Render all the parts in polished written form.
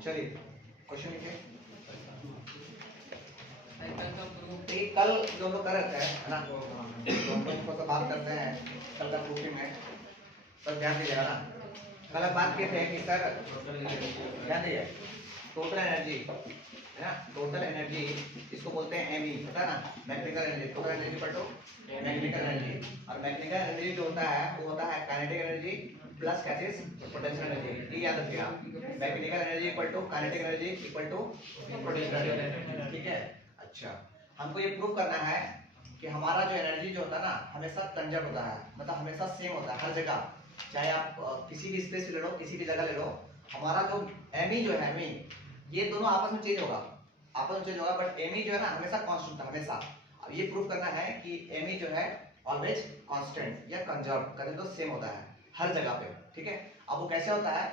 चलिए क्वेश्चन लिखिए। तो ये कल जो हम लोग कर रहे थे है ना, तो हम लोग थोड़ा सा बात करते हैं कल का प्रूफिंग में, सर ध्यान दीजिएगा ना। कल हम बात किए थे कि सर ध्यान दीजिए, टोटल एनर्जी है ना, टोटल एनर्जी इसको बोलते हैं एमई, पता है ना, मैकेनिकल एनर्जी। टोटल एनर्जी पर टू मैकेनिकल एनर्जी, और मैकेनिकल एनर्जी जो होता है वो होता है काइनेटिक एनर्जी प्लस क्या चीज, पोटेंशियल एनर्जी। ये याद रखिएगा, mechanical energy equal to kinetic energy equal to potential energy, ठीक है। अच्छा, हमको ये प्रूव करना है कि हमारा जो एनर्जी जो होता है ना हमेशा कंजर्व होता है, मतलब हमेशा सेम होता है हर जगह, चाहे आप किसी भी स्पेस ले लो, किसी भी जगह ले लो, हमारा जो एमई जो है, एमई ये दोनों आपस में चेंज होगा, आपस में चेंज होगा, बट एमई जो है ना हमेशा कांस्टेंट है, हमेशा। अब ये प्रूव करना है कि एमई जो है ऑलवेज कांस्टेंट या कंजर्व करें तो सेम होता है हर जगह पे, ठीक है। अब वो कैसे होता है,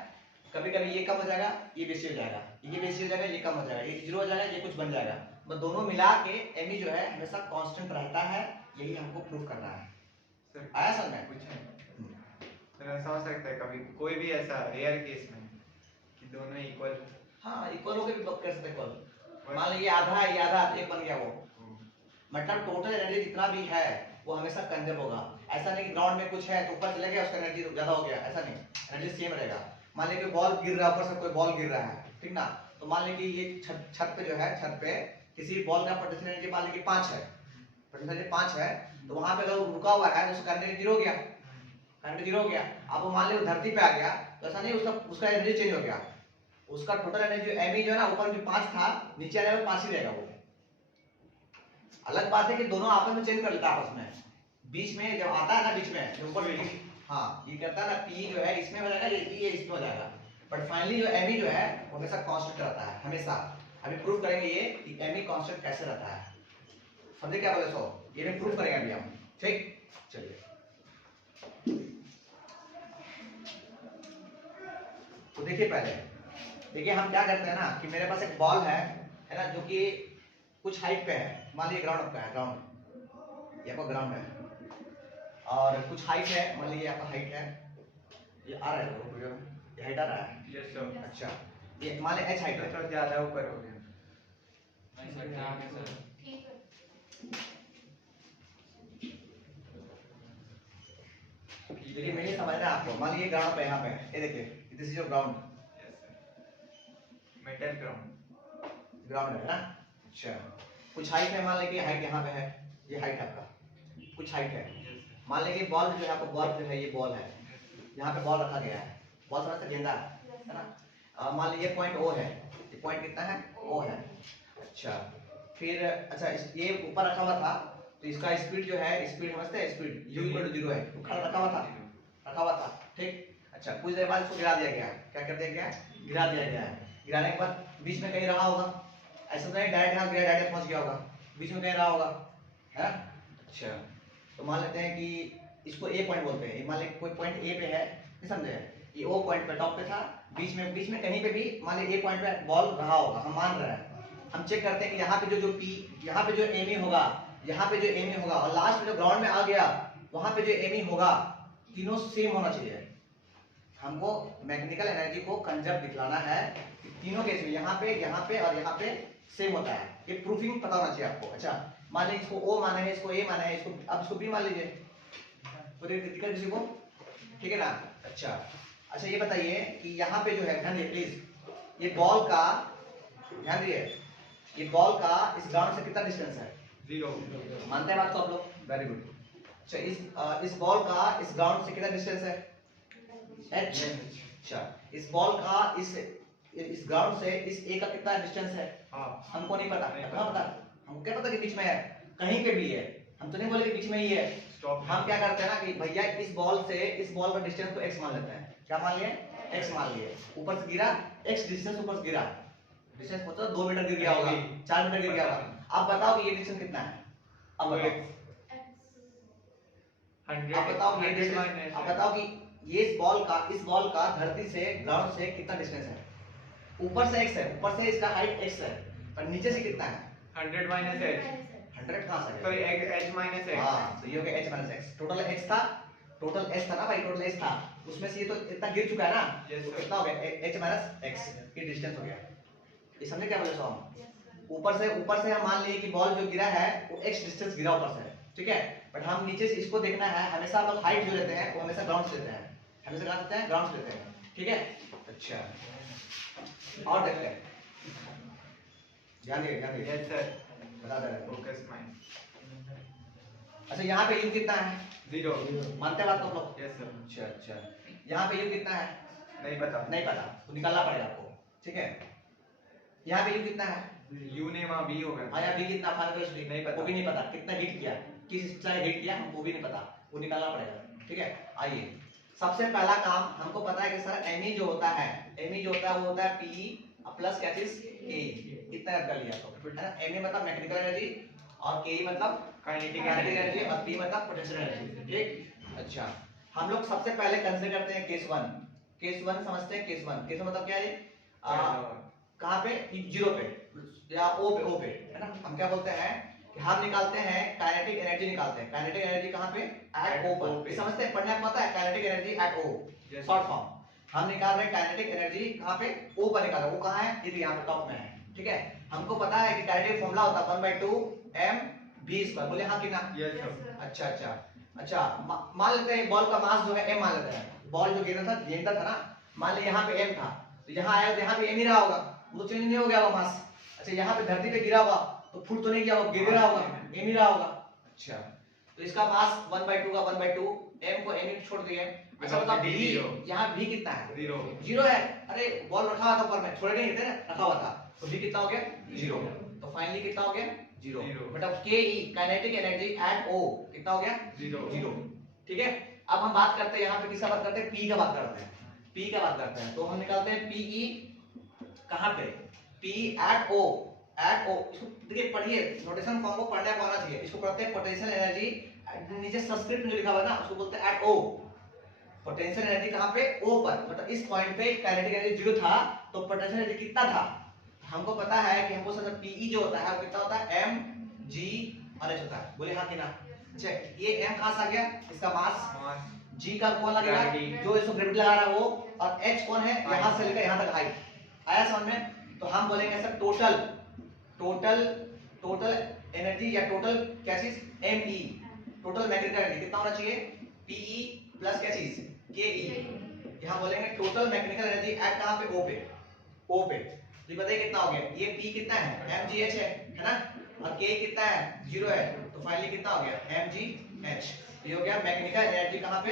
कभी कभी ये कम हो जाएगा, ये बेसी हो जाएगा, ये बेसी हो जाएगा, ये कम हो जाएगा, ये जीरो हो जाएगा, ये कुछ बन जाएगा, बस दोनों मिला के एमई जो है हमेशा कांस्टेंट रहता है, यही हमको प्रूव करना है। सर आया समझ में? कुछ है सर, ऐसा हो सकता है कभी कोई भी ऐसा रेयर केस में कि दोनों इक्वल, हाँ इक्वल होकर भी कर सकते इक्वल, मान लीजिए आधा है, ये आधा एक बन गया, वो मतलब टोटल एनर्जी जितना भी है वो हमेशा कंजर्व होगा। ऐसा नहीं कि ग्राउंड में कुछ है तो ऊपर चले गया उसका एनर्जी ज्यादा हो गया, ऐसा नहीं, एनर्जी सेम रहेगा। मान लीजिए बॉल गिर रहा है, ऊपर से कोई बॉल गिर रहा है, ठीक ना, तो मान लीजिए ये छत पे जो है, छत पे किसी बॉल का पोटेंशियल एनर्जी मान लीजिए 5 है, पोटेंशियल एनर्जी 5 है, तो वहां पे अगर रुका हुआ है तो उसका एनर्जी 0 हो गया, एनर्जी 0 हो गया। अब वो मान लीजिए धरती पे आ गया तो ऐसा नहीं, उसका उसका एनर्जी चेंज हो गया, उसका टोटल एनर्जी एमई जो है ना ऊपर जो 5 था नीचे आने में 5 ही रहेगा वो। अलग बात है कि दोनों आपस में चेंज कर लेता है, आपस में बीच में जब आता है ना, बीच में ऊपर हाँ ये करता है ना, पी जो है इसमें हो जाएगा, ये इसमें हो जाएगा, बट फाइनली जो एमई जो है वो हमेशा कांस्टेंट रहता है हमेशा। अभी प्रूव करेंगे ये कि एमई कांस्टेंट कैसे रहता है, समझे क्या बोले सो, ये प्रूव करेंगे अभी हम, ठीक। चलिए तो देखिए, पहले देखिए हम क्या करते हैं ना कि मेरे पास एक बॉल है ना, जो कि कुछ हाइट पे है, मान लीजिए ग्राउंड का है, ग्राउंड ये आपका ग्राउंड है, और कुछ हाइट है, मान लीजिए आपका हाइट है, ये आ रहा है वीडियो में, ये हाइट आ रहा है, यस सर। अच्छा ये मान लीजिए h हाइट है, थोड़ा ज्यादा ऊपर हो गया, देखिए मैं ये समझ रहा आपको, मान लीजिए ग्राउंड पे यहाँ पे ये देखिए, this is your ground, metal ground, ground है ना, अच्छा कुछ हाइट है, मान लीजिए हाइट यहाँ पे है, ये हाइट आपका कुछ हाइट है, मान लीजिए बॉल जो है आपको, बॉल जो है ये बॉल है, यहाँ पे बॉल रखा गया है, बॉल समझ से गेंदा है ना, मान लीजिए पॉइंट ओ है, ये पॉइंट कितना है, ओ है, अच्छा फिर अच्छा ये ऊपर रखा हुआ था, तो इसका स्पीड जो है, स्पीड समझते हैं, स्पीड u = 0 है, तो खड़ा रखा हुआ था, ठीक। अच्छा कुछ देर बाद इसको गिरा दिया गया, क्या कर दिया गया, गिरा दिया गया है, गिराने के बाद बीच में कहीं रहा होगा, ऐसा नहीं डायरेक्ट यहाँ गिरा डायरेक्ट पहुंच गया होगा, बीच में कहीं रहा होगा है। अच्छा तो मान लेते हैं कि इसको ए पॉइंट बोलते हैं, मान लीजिए कोई पॉइंट ए पे है, नहीं समझे, ये ओ पॉइंट पे टॉप पे था, बीच में कहीं पे भी मान लीजिए ए पॉइंट पे बॉल रहा होगा, हम मान रहे हैं, हम चेक करते हैं कि यहाँ पे जो पी, यहाँ पे जो एमई होगा, यहाँ पे जो एमई होगा, और लास्ट में जो ग्राउंड में आ गया वहां पे जो एमई होगा, तीनों सेम होना चाहिए। हमको मैकेनिकल एनर्जी को कंजर्व दिखलाना है कि तीनों केस में यहाँ पे और यहाँ पे सेम होता है, ये प्रूफिंग पता होना चाहिए आपको। अच्छा मान लीजिए इसको ओ माना है, इसको ए माना है, इसको अब इसको बी मान लीजिए, तो दिक्कत किसी को, ठीक है ना। अच्छा ये बताइए कि यहाँ पे जो है, ध्यान दिए प्लीज, ये बॉल का ध्यान दिए, ये बॉल का इस ग्राउंड से कितना डिस्टेंस है, 0, मानते हैं बात को आप लोग, वेरी गुड। अच्छा इस बॉल का इस ग्राउंड से कितना डिस्टेंस है, h। अच्छा इस बॉल का इस ग्राउंड से इस a का कितना डिस्टेंस है, हमको नहीं पता, कहाँ पता, हमको क्या पता कि बीच में है, कहीं पे भी है, हम तो नहीं बोले कि बीच में ही है। हम क्या करते हैं ना कि भैया इस बॉल का डिस्टेंस को x मान लेते हैं, क्या मान लिए, x मान लिए, ऊपर से गिरा x डिस्टेंस, ऊपर से गिरा डिस्टेंस मतलब 2 मीटर गिर गया होगा, 4 मीटर गिर गया होगा, आप बताओ कि ये डिस्टेंस कितना है, अब बताओ, आप बताओ कि ये इस बॉल का धरती से ग्राउंड से कितना डिस्टेंस है, ऊपर से x है, ऊपर से इसका हाइट x है, पर नीचे से कितना है, 100 माइनस h, 100 कहां से, सॉरी h माइनस x, हां तो ये हो गया h - x, टोटल x था ना भाई, टोटल x था, उसमें से ये तो इतना गिर चुका है ना, Yes, तो sir. कितना हो गया h माइनस x, ये डिस्टेंस हो गया। ये समझे क्या बोले सो हम? ऊपर से हम मान लिए कि बॉल जो गिरा है वो x डिस्टेंस गिरा ऊपर से, ठीक है। बट हम नीचे से इसको देखना है, हमेशा हम लोग हाइट जो लेते हैं वो हमेशा ग्राउंड से लेते हैं, हमेशा कहाँ लेते हैं? ग्राउंड से लेते हैं, ठीक है। अच्छा और देखते हैं, ध्यान दिए यस सर, बता दे रहे हैं। Focus mind. अच्छा यहाँ पे u कितना है? 0। मानते हैं बात तुम लोग? Yes sir. अच्छा यहाँ पे u कितना है? नहीं पता। नहीं पता, तो निकालना पड़ेगा आपको, ठीक है। यहाँ पे u कितना है? U ने वहाँ B होगा। हाँ, यहाँ b कितना? फाइनल वेलोसिटी नहीं पता। वो भी नहीं पता। कितना हिट किया, किस स्पीड हिट किया, हमको भी नहीं पता, वो निकालना पड़ेगा, ठीक है। आइए, सबसे पहला काम हमको पता है कि सर me जो होता है, me जो होता है वो होता है P प्लस क्या चीज Ke, इतना याद कर लिया तो, है ना। me मतलब मैकेनिकल एनर्जी और Ke मतलब काइनेटिक एनर्जी और P मतलब पोटेंशियल एनर्जी, ठीक। अच्छा, हम लोग सबसे पहले कंसीडर करते हैं केस 1। केस 1 समझते हैं। केस 1 मतलब क्या है? कहाँ पे? जीरो पे या ओ पे, है ना। हम क्या बोलते हैं कि हम निकालते हैं काइनेटिक एनर्जी, निकालते हैं काइनेटिक एनर्जी कहाँ पे? एट ओ पर। समझते हैं, पढ़ने में पता है kinetic energy at O, short form. हम निकाल रहे हैं काइनेटिक एनर्जी कहाँ पे? ओ पर निकाल रहे हैं। वो कहाँ है? ये यहाँ पे टॉप में है, ठीक है। हमको पता है कि काइनेटिक फॉर्मूला होता है 1/2 m v स्क्वायर। बोले हाँ कि ना? Yes sir. अच्छा मान लेते हैं बॉल का मास जो है m मान लेते हैं। बॉल जो गिरता था ना, मान ले यहाँ पे m था, तो यहाँ आया तो यहाँ पे m ही रहा होगा, वो तो चेंज नहीं हो गया वो मास। अच्छा यहाँ पे धरती पे गिरा हुआ तो फुट तो नहीं गया, वो गिर रहा होगा, m ही रहा होगा। अच्छा, तो इसका मास 1/2 का 1/2, m को m ही छोड़ दिए। अच्छा मतलब v, यहाँ v कितना है? 0 है। अरे बॉल रखा हुआ था ऊपर में, छोड़े नहीं थे ना, रखा हुआ था, तो v कितना हो गया? 0। तो फाइनली कितना हो गया? 0। मतलब ke kinetic energy eight o कितना हो गया? 0, ठीक है। अब हम बात करते हैं यहाँ पे किसका बात करते हैं? p का बात करते हैं, p का बात करते हैं। तो हम निकालते हैं pe कहाँ पे? p एट o, इसको देखिए पढ़िए, नोटेशन फॉर्म को पढ़ने को आना चाहिए। इसको पढ़ते हैं पोटेंशियल एनर्जी, नीचे संस्कृत में जो लिखा हुआ है ना उसको बोलते हैं एट o। पोटेंशियल एनर्जी कहाँ पे? o पर, मतलब इस पॉइंट पे काइनेटिक एनर्जी 0 था, तो पोटेंशियल एनर्जी कितना था? हमको पता है कि हमको समझ pe जो होता है वो कितना होता है? m g और h होता है। बोले हाँ कि ना? अच्छा, ये m कहाँ से आ गया? इसका मास, g का कौन लगेगा? जो इसको ग्रेविटी लगा रहा है वो, और h कौन है? यहाँ से लेकर यहाँ तक हाइट। आया समझ में? तो हम बोलेंगे सर टोटल एनर्जी या टोटल क्या चीज? me, टोटल मैग्नेटिक एनर्जी कितना होना चाहिए? pe प्लस क्या चीज? ke। यहाँ बोलेंगे टोटल मैग्नेटिक एनर्जी एट कहाँ पे? o पे। तो ये बताइए कितना हो गया? ये p कितना है? mgh है ना, और k कितना है? 0 है, तो फाइनली कितना हो गया? mgh। ये हो गया मैग्नेटिक एनर्जी कहाँ पे?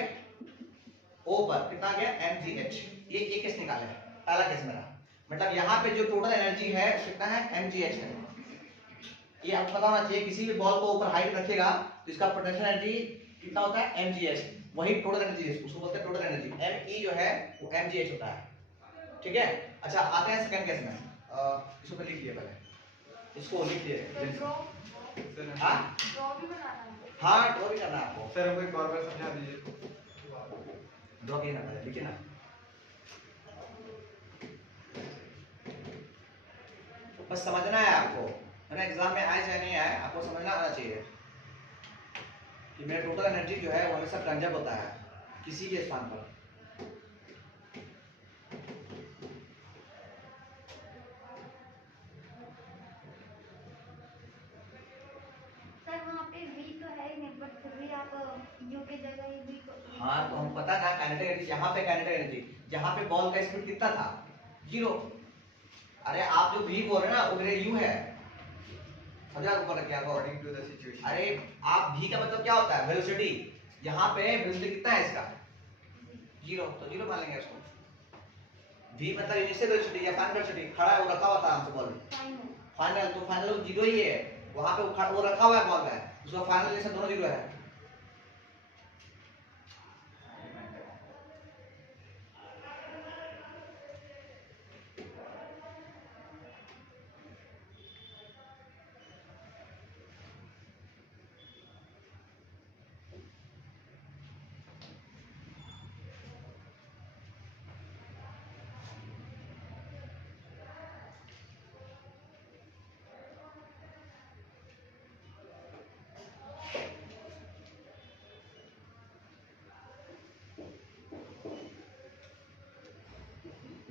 o पर, कितना आ गया? mgh। ये एक केस निकाले हैं, पहला केस मेरा, मतलब यहाँ पे जो टोटल एनर्जी है कितना है? mgh है। ये आपको पता होना चाहिए, किसी भी बॉल को ऊपर हाइट रखेगा तो इसका पोटेंशियल एनर्जी कितना होता है? mgh। वही टोटल एनर्जी है, उसको बोलते हैं टोटल एनर्जी। me जो है वो mgh होता है, ठीक है। अच्छा आते हैं सेकंड केस में। इसको लिख लिए पहले, इसको लिख लिए। हाँ ड्रॉ भी करना है आपको। सर हमको एक और बार समझा दीजिए। ड्रॉ किए ना पहले, लिखिए ना। बस समझना है आपको, है ना। एग्जाम में आए चाहे नहीं आए, आपको समझना आना चाहिए कि मेरा टोटल एनर्जी जो है वो हमेशा कंजर्व होता है किसी भी स्थान पर। हाँ तो हम पता ना काइनेटिक एनर्जी, यहाँ पे काइनेटिक एनर्जी, यहाँ पे बॉल का स्पीड कितना था? 0। अरे आप जो v बोल रहे हैं ना वो मेरे u है, समझा ऊपर क्या? According to the situation. अरे आप v का मतलब क्या होता है? वेलोसिटी। यहाँ पे वेलोसिटी कितना है इसका? 0, तो 0 मान लेंगे इसको। v मतलब इनिशियल वेलोसिटी या फाइनल वेलोसिटी, खड़ा है वो रखा हुआ था हमसे बॉल, फाइनल, तो फाइनल 0 ही है। वहां पे वो रखा हुआ है बॉल में, उसका फाइनल वेलोसिटी दोनों 0 है।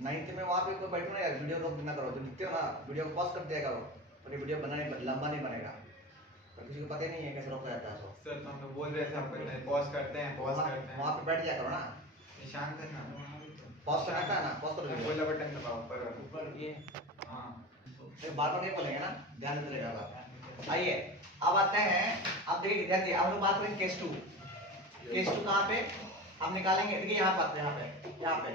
नाइन्थ में वहाँ पे कोई बैठो ना यार, वीडियो रोक ना करो, जो लिखते हो ना वीडियो को पॉज कर दिया करो, और ये वीडियो बनाने लंबा नहीं बनेगा, तो किसी को पता ही नहीं है कैसे रोका जाता है। तो सर हम तो बोल रहे थे आपको पॉज करते हैं वहाँ पे बैठ जाया करो ना, निशान था ना पॉज करना था ना, पॉज कर दो, बोला बटन दबाओ ऊपर ये हाँ बार बार नहीं बोलेंगे ना, ध्यान से चलेगा बात। आइए अब आते हैं, अब देखिए ध्यान दिए, अब हम बात करेंगे केस 2। केस 2 कहाँ पे हम निकालेंगे, देखिए यहाँ पे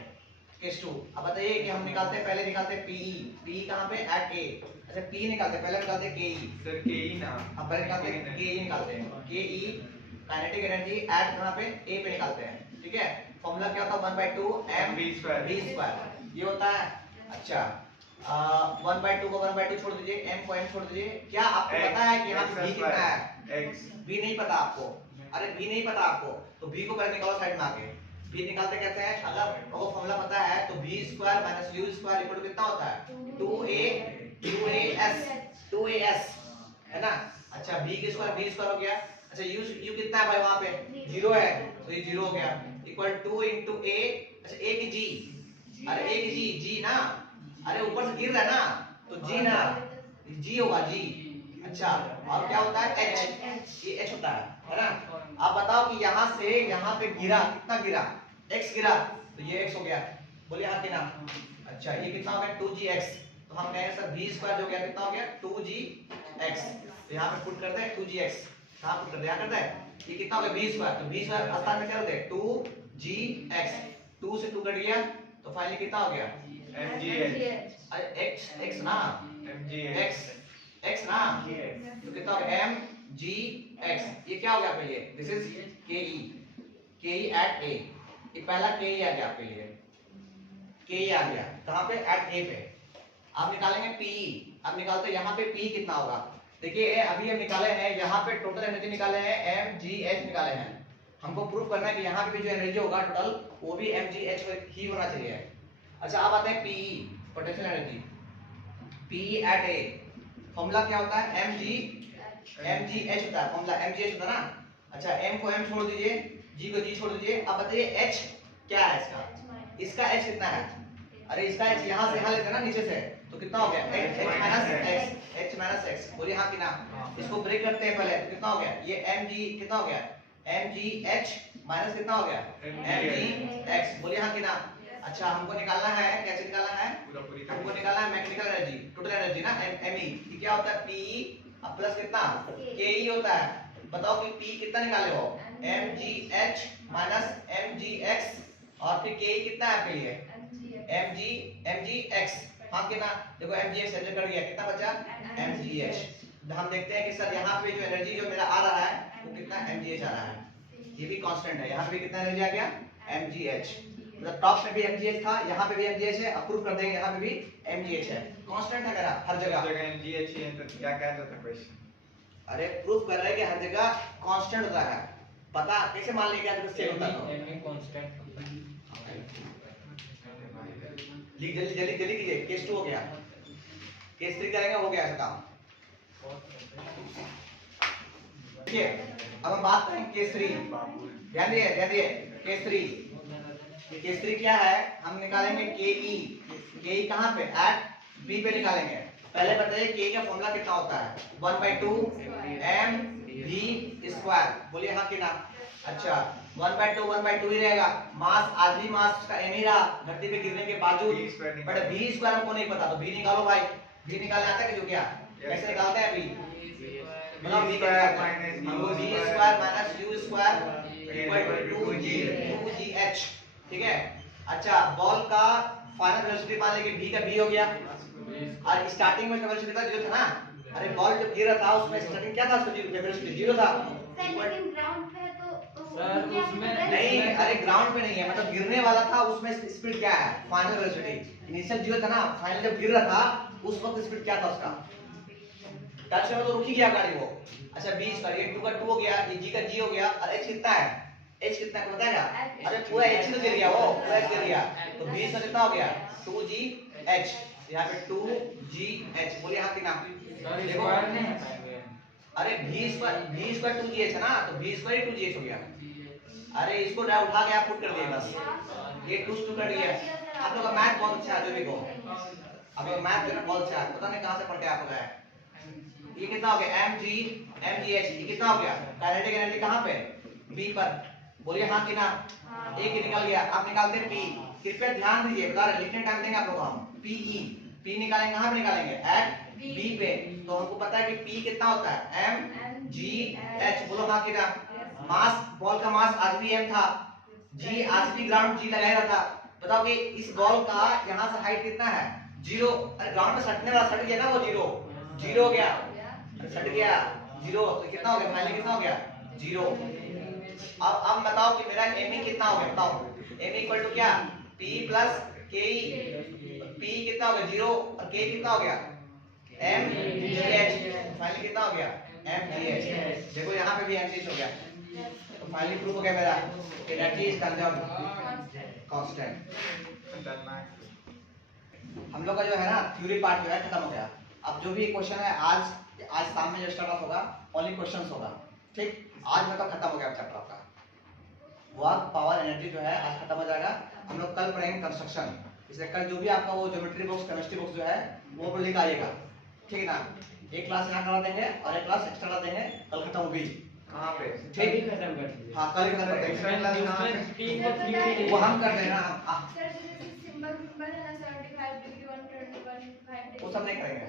केस 2। अब बताइए कि हम निकालते हैं, पहले निकालते हैं पीई कहाँ पे एट ए, अच्छा पी निकालते हैं, पहले निकालते हैं केई सर केई ना, अब पहले निकालते हैं केई, निकालते हैं केई काइनेटिक एनर्जी एट कहाँ पे ए पे निकालते हैं, ठीक है। फॉर्मूला क्या होता है 1/2 mv², ये होता है। अच्छा 1/2 को 1/2 छोड़ दीजिए, m को m छोड़ दीजिए। क्या आपको पता है कि यहाँ पे v कितना है? x v नहीं पता आपको, अरे v नहीं पता आपको, तो v को पहले निकालो साइड में आके। v निकालते कैसे हैं, अगर आपको फॉर्मूला पता है तो v² - u² इक्वल टू कितना होता है 2as है ना। अच्छा v² हो गया, अच्छा u कितना है भाई, वहां पे 0 है, तो ये 0 हो गया, इक्वल 2 * a, अच्छा a की g, अरे a की g ना, अरे ऊपर से गिर रहा है ना, तो g ना, g होगा g। अच्छा और क्या होता है h, ये h होता है ना। आप बताओ कि यहाँ से यहाँ पे गिरा, कितना गिरा, x गिरा, तो ये x हो गया, बोलिए हाँ कि ना। अच्छा ये कितना हो गया 2gx, तो हम कहेंगे सर v² हो गया, कितना हो गया 2gx, तो यहाँ पे पुट करते हैं 2gx, कहाँ पुट करते हैं, यहाँ करते हैं, ये कितना हो गया v², तो v² स्थान में क्या होते हैं 2gx, 2 से 2 कट गया, तो फाइनली कितना हो गया mgh, x ना, mgh x ना, तो कितना हो गया mgx, ये क्या हो गया आपके लिए, this is ke at a, ये पहला ke आ गया आपके लिए, ke आ गया कहाँ पे एट a पे। आप निकालेंगे pe, अब निकालते हैं यहाँ पे p कितना होगा, देखिए अभी हम निकाले हैं यहाँ पे टोटल एनर्जी निकाले हैं mgh निकाले हैं, हमको प्रूफ करना है कि यहाँ पे भी जो एनर्जी होगा टोटल वो भी mgh ही होना चाहिए। अच्छा अब आते हैं pe, potential energy, pe at a, formula क्या होता है mgh होता है, फॉर्मूला mgh होता है ना। अच्छा m को m छोड़ दीजिए, g को g छोड़ दीजिए, अब बताइए h क्या है इसका, इसका h कितना है, अरे इसका h यहाँ से यहाँ लेते हैं ना नीचे से, तो कितना हो गया h माइनस x, बोलिए हाँ कि ना। इसको ब्रेक करते हैं पहले, तो कितना हो गया ये mg, कितना हो गया mgh माइनस कितना हो गया mgx, बोलिए हाँ कि ना। अच्छा हमको निकालना है, कैसे निकालना है, हमको निकालना है मैकेनिकल एनर्जी, टोटल एनर्जी ना me, क्या होता है pe प्लस कितना ke होता है। बताओ कि p कितना निकाले हो mgh माइनस mgx, और फिर ke कितना है आपके लिए mgx, हाँ कि ना। देखो mgx ऐसे कर गया, कितना बचा mgh, हम देखते हैं कि सर यहाँ पे जो एनर्जी जो मेरा आ रहा है वो कितना mgh आ रहा है, ये भी कांस्टेंट है, यहाँ पे भी कितना एनर्जी आ गया mgh, मतलब टॉप में भी mgh था, यहाँ पे भी mgh है, अप्रूव कर देंगे यहाँ पे भी mgh है, कांस्टेंट है मेरा हर जगह mgh है, तो क्या कहता था क्वेश्चन, अरे प्रूफ कर रहे हैं कि हर जगह कांस्टेंट होता है, पता कैसे मान लेंगे कि सेम होता है, लिख जल्दी कीजिए। केस 2 हो गया, केस 3 करेंगे, हो गया इसका काम, ठीक है। अब हम बात करेंगे केस 3, ध्यान दिए केस 3 क्या है, हम निकालेंगे ke कहाँ पे एट b पे निकालेंगे। पहले बताइए के का फॉर्मूला कितना होता है 1/2 mv², बोलिए हाँ कि ना। अच्छा 1/2 ही रहेगा, मास आज भी मास का m ही रहा धरती पे गिरने के बावजूद, बट v² हमको नहीं पता, तो v निकालो भाई, v निकालने आता है कि जो क्या, कैसे निकालते हैं v, मतलब v माइनस u² 2gh, ठीक है। अच्छा बॉल का फाइनल वेलोसिटी मान लेंगे v का v हो गया, और स्टार्टिंग में वेलोसिटी था 0 था ना, अरे बॉल जब गिरा था उसमें स्टार्टिंग क्या था, उसका वेलोसिटी 0 था, लेकिन ग्राउंड पे है तो सर उसमें नहीं, अरे ग्राउंड पे नहीं है, मतलब गिरने वाला था, उसमें स्पीड क्या है फाइनल वेलोसिटी, इनिशियल 0 था ना, फाइनल जब गिर रहा था उस वक्त स्पीड क्या था उसका, टच में तो रुक ही गया गाड़ी वो। अच्छा 20 का, ये 2 का 2 हो गया, ये g का g हो गया, और h कितना है, h कितना है बताएगा, अरे पूरा h ही तो गिर गया, वो पूरा h गिर गया, तो 20 का कितना हो गया 2gh, यहाँ पे 2gh, बोलिए हाँ कि ना। देखो अरे v² 2gh है ना, तो v² ही 2gh हो गया, अरे इसको उठा के आप पुट कर दिए बस, ये 2 कट गया, आप लोग का मैथ बहुत अच्छा है, जो भी कहो आप लोग मैथ जो है ना बहुत अच्छा है, पता नहीं कहाँ से पढ़ के आप लोग आए। ये कितना हो गया mgh, ये कितना हो गया काइनेटिक एनर्जी कहाँ पे b पर, बोलिए हाँ कि ना। एक ही निकल गया, आप निकालते हैं p। कृपया ध्यान दीजिए, बता रहे लिखने टाइम देंगे आप लोग हम pe, p निकालेंगे कहाँ पे निकालेंगे at b पे। तो हमको पता है कि p कितना होता है mgh, बोलो हाँ कि ना। मास, बॉल का मास आज भी m था, g आज भी ग्राउंड g लगाया था। बताओ कि इस बॉल का यहाँ से हाइट कितना है 0। अरे ग्राउंड में सटने वाला सट गया ना, वो 0 हो गया, सट गया 0, तो कितना हो गया फाइनली, कितना हो गया 0। अब बताओ कि मेरा me कितना हो गया, बताओ me इक्वल टू क्या p प्लस ke। p कितना हो गया 0 और k कितना हो गया mgh, फाइनली कितना हो गया mgh। देखो यहाँ पे भी mgh हो गया, तो फाइनली प्रूफ हो गया मेरा एनर्जी इज कंजर्व्ड कांस्टेंट। हम लोग का जो है ना थ्योरी पार्ट जो है खत्म हो गया। अब जो भी क्वेश्चन है आज शाम में जो स्टार्ट ऑफ होगा ओनली क्वेश्चंस होगा, ठीक। आज मतलब खत्म हो गया चैप्टर आपका वर्क पावर एनर्जी जो है आज खत्म हो जाएगा। हम लोग कल पढ़ेंगे कंस्ट्रक्शन, इसलिए कल जो भी आपका वो ज्योमेट्री बॉक्स केमिस्ट्री बॉक्स जो है वो लेकर आइएगा, ठीक है ना। एक क्लास यहाँ करा देंगे और एक क्लास एक्स्ट्रा करा देंगे, कल खत्म होगी। कहाँ पे ठीक, हाँ कल खत्म कर देंगे, वो हम कर देंगे ना। वो सब नहीं करेंगे,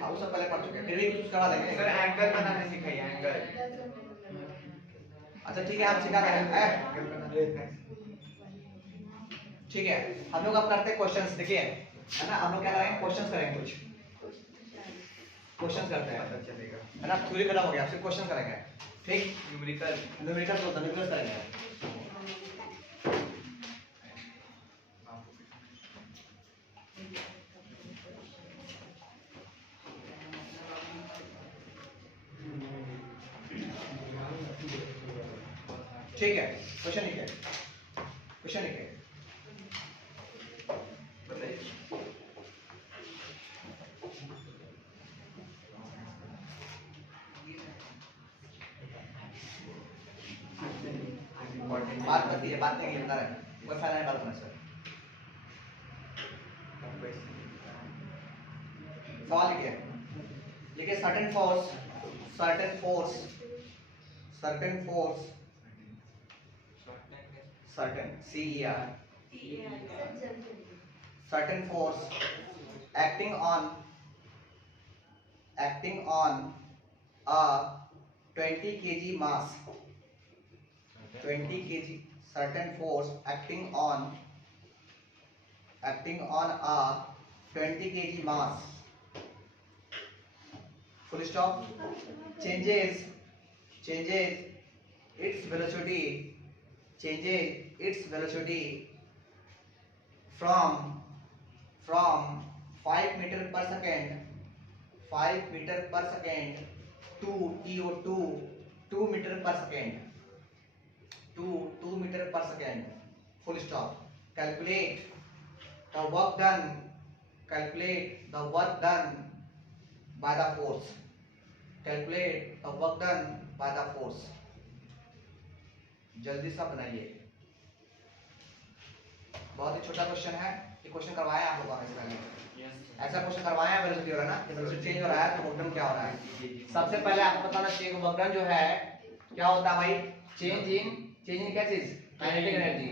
हाँ वो सब पहले पढ़ चुके हैं, फिर भी कुछ करा देंगे। सर एंगल बनाने सिखाइए, एंगल। अच्छा ठीक है, हम सिखा देंगे, ठीक है। हम लोग अब करते हैं क्वेश्चंस, देखिए है ना, हम लोग क्या करेंगे क्वेश्चंस करेंगे, कुछ क्वेश्चंस करते हैं, पता चलेगा है ना। थ्योरी खत्म हो गया, फिर क्वेश्चन करेंगे, ठीक। न्यूमेरिकल न्यूमेरिकल करेंगे। ठीक है, क्वेश्चन लिखिए, क्वेश्चन लिखिए। बताइए। बात करती है, बात नहीं बता रहे, कोई फायदा नहीं बात करने से। सवाल लिखिए, लिखिए certain force certain CER certain force acting on a 20 kg mass, 20 kg, certain force acting on a 20 kg mass, full stop, changes its velocity from 5 meter per second to 2 meter per second, to 2 meter per second, full stop. Calculate the work done by the force. Calculate the work done by the force. जल्दी सा बनाइए, बहुत ही छोटा question है। ये question करवाया आप लोगों ने पहले, ऐसा क्वेश्चन करवाया वेलोसिटी हो रहा है ना, वेलोसिटी चेंज हो रहा है तो वर्क डन क्या हो रहा है। सबसे पहले आपको बताना चाहिए कि वर्क डन जो है क्या होता है भाई, चेंज इन क्या चीज, काइनेटिक एनर्जी।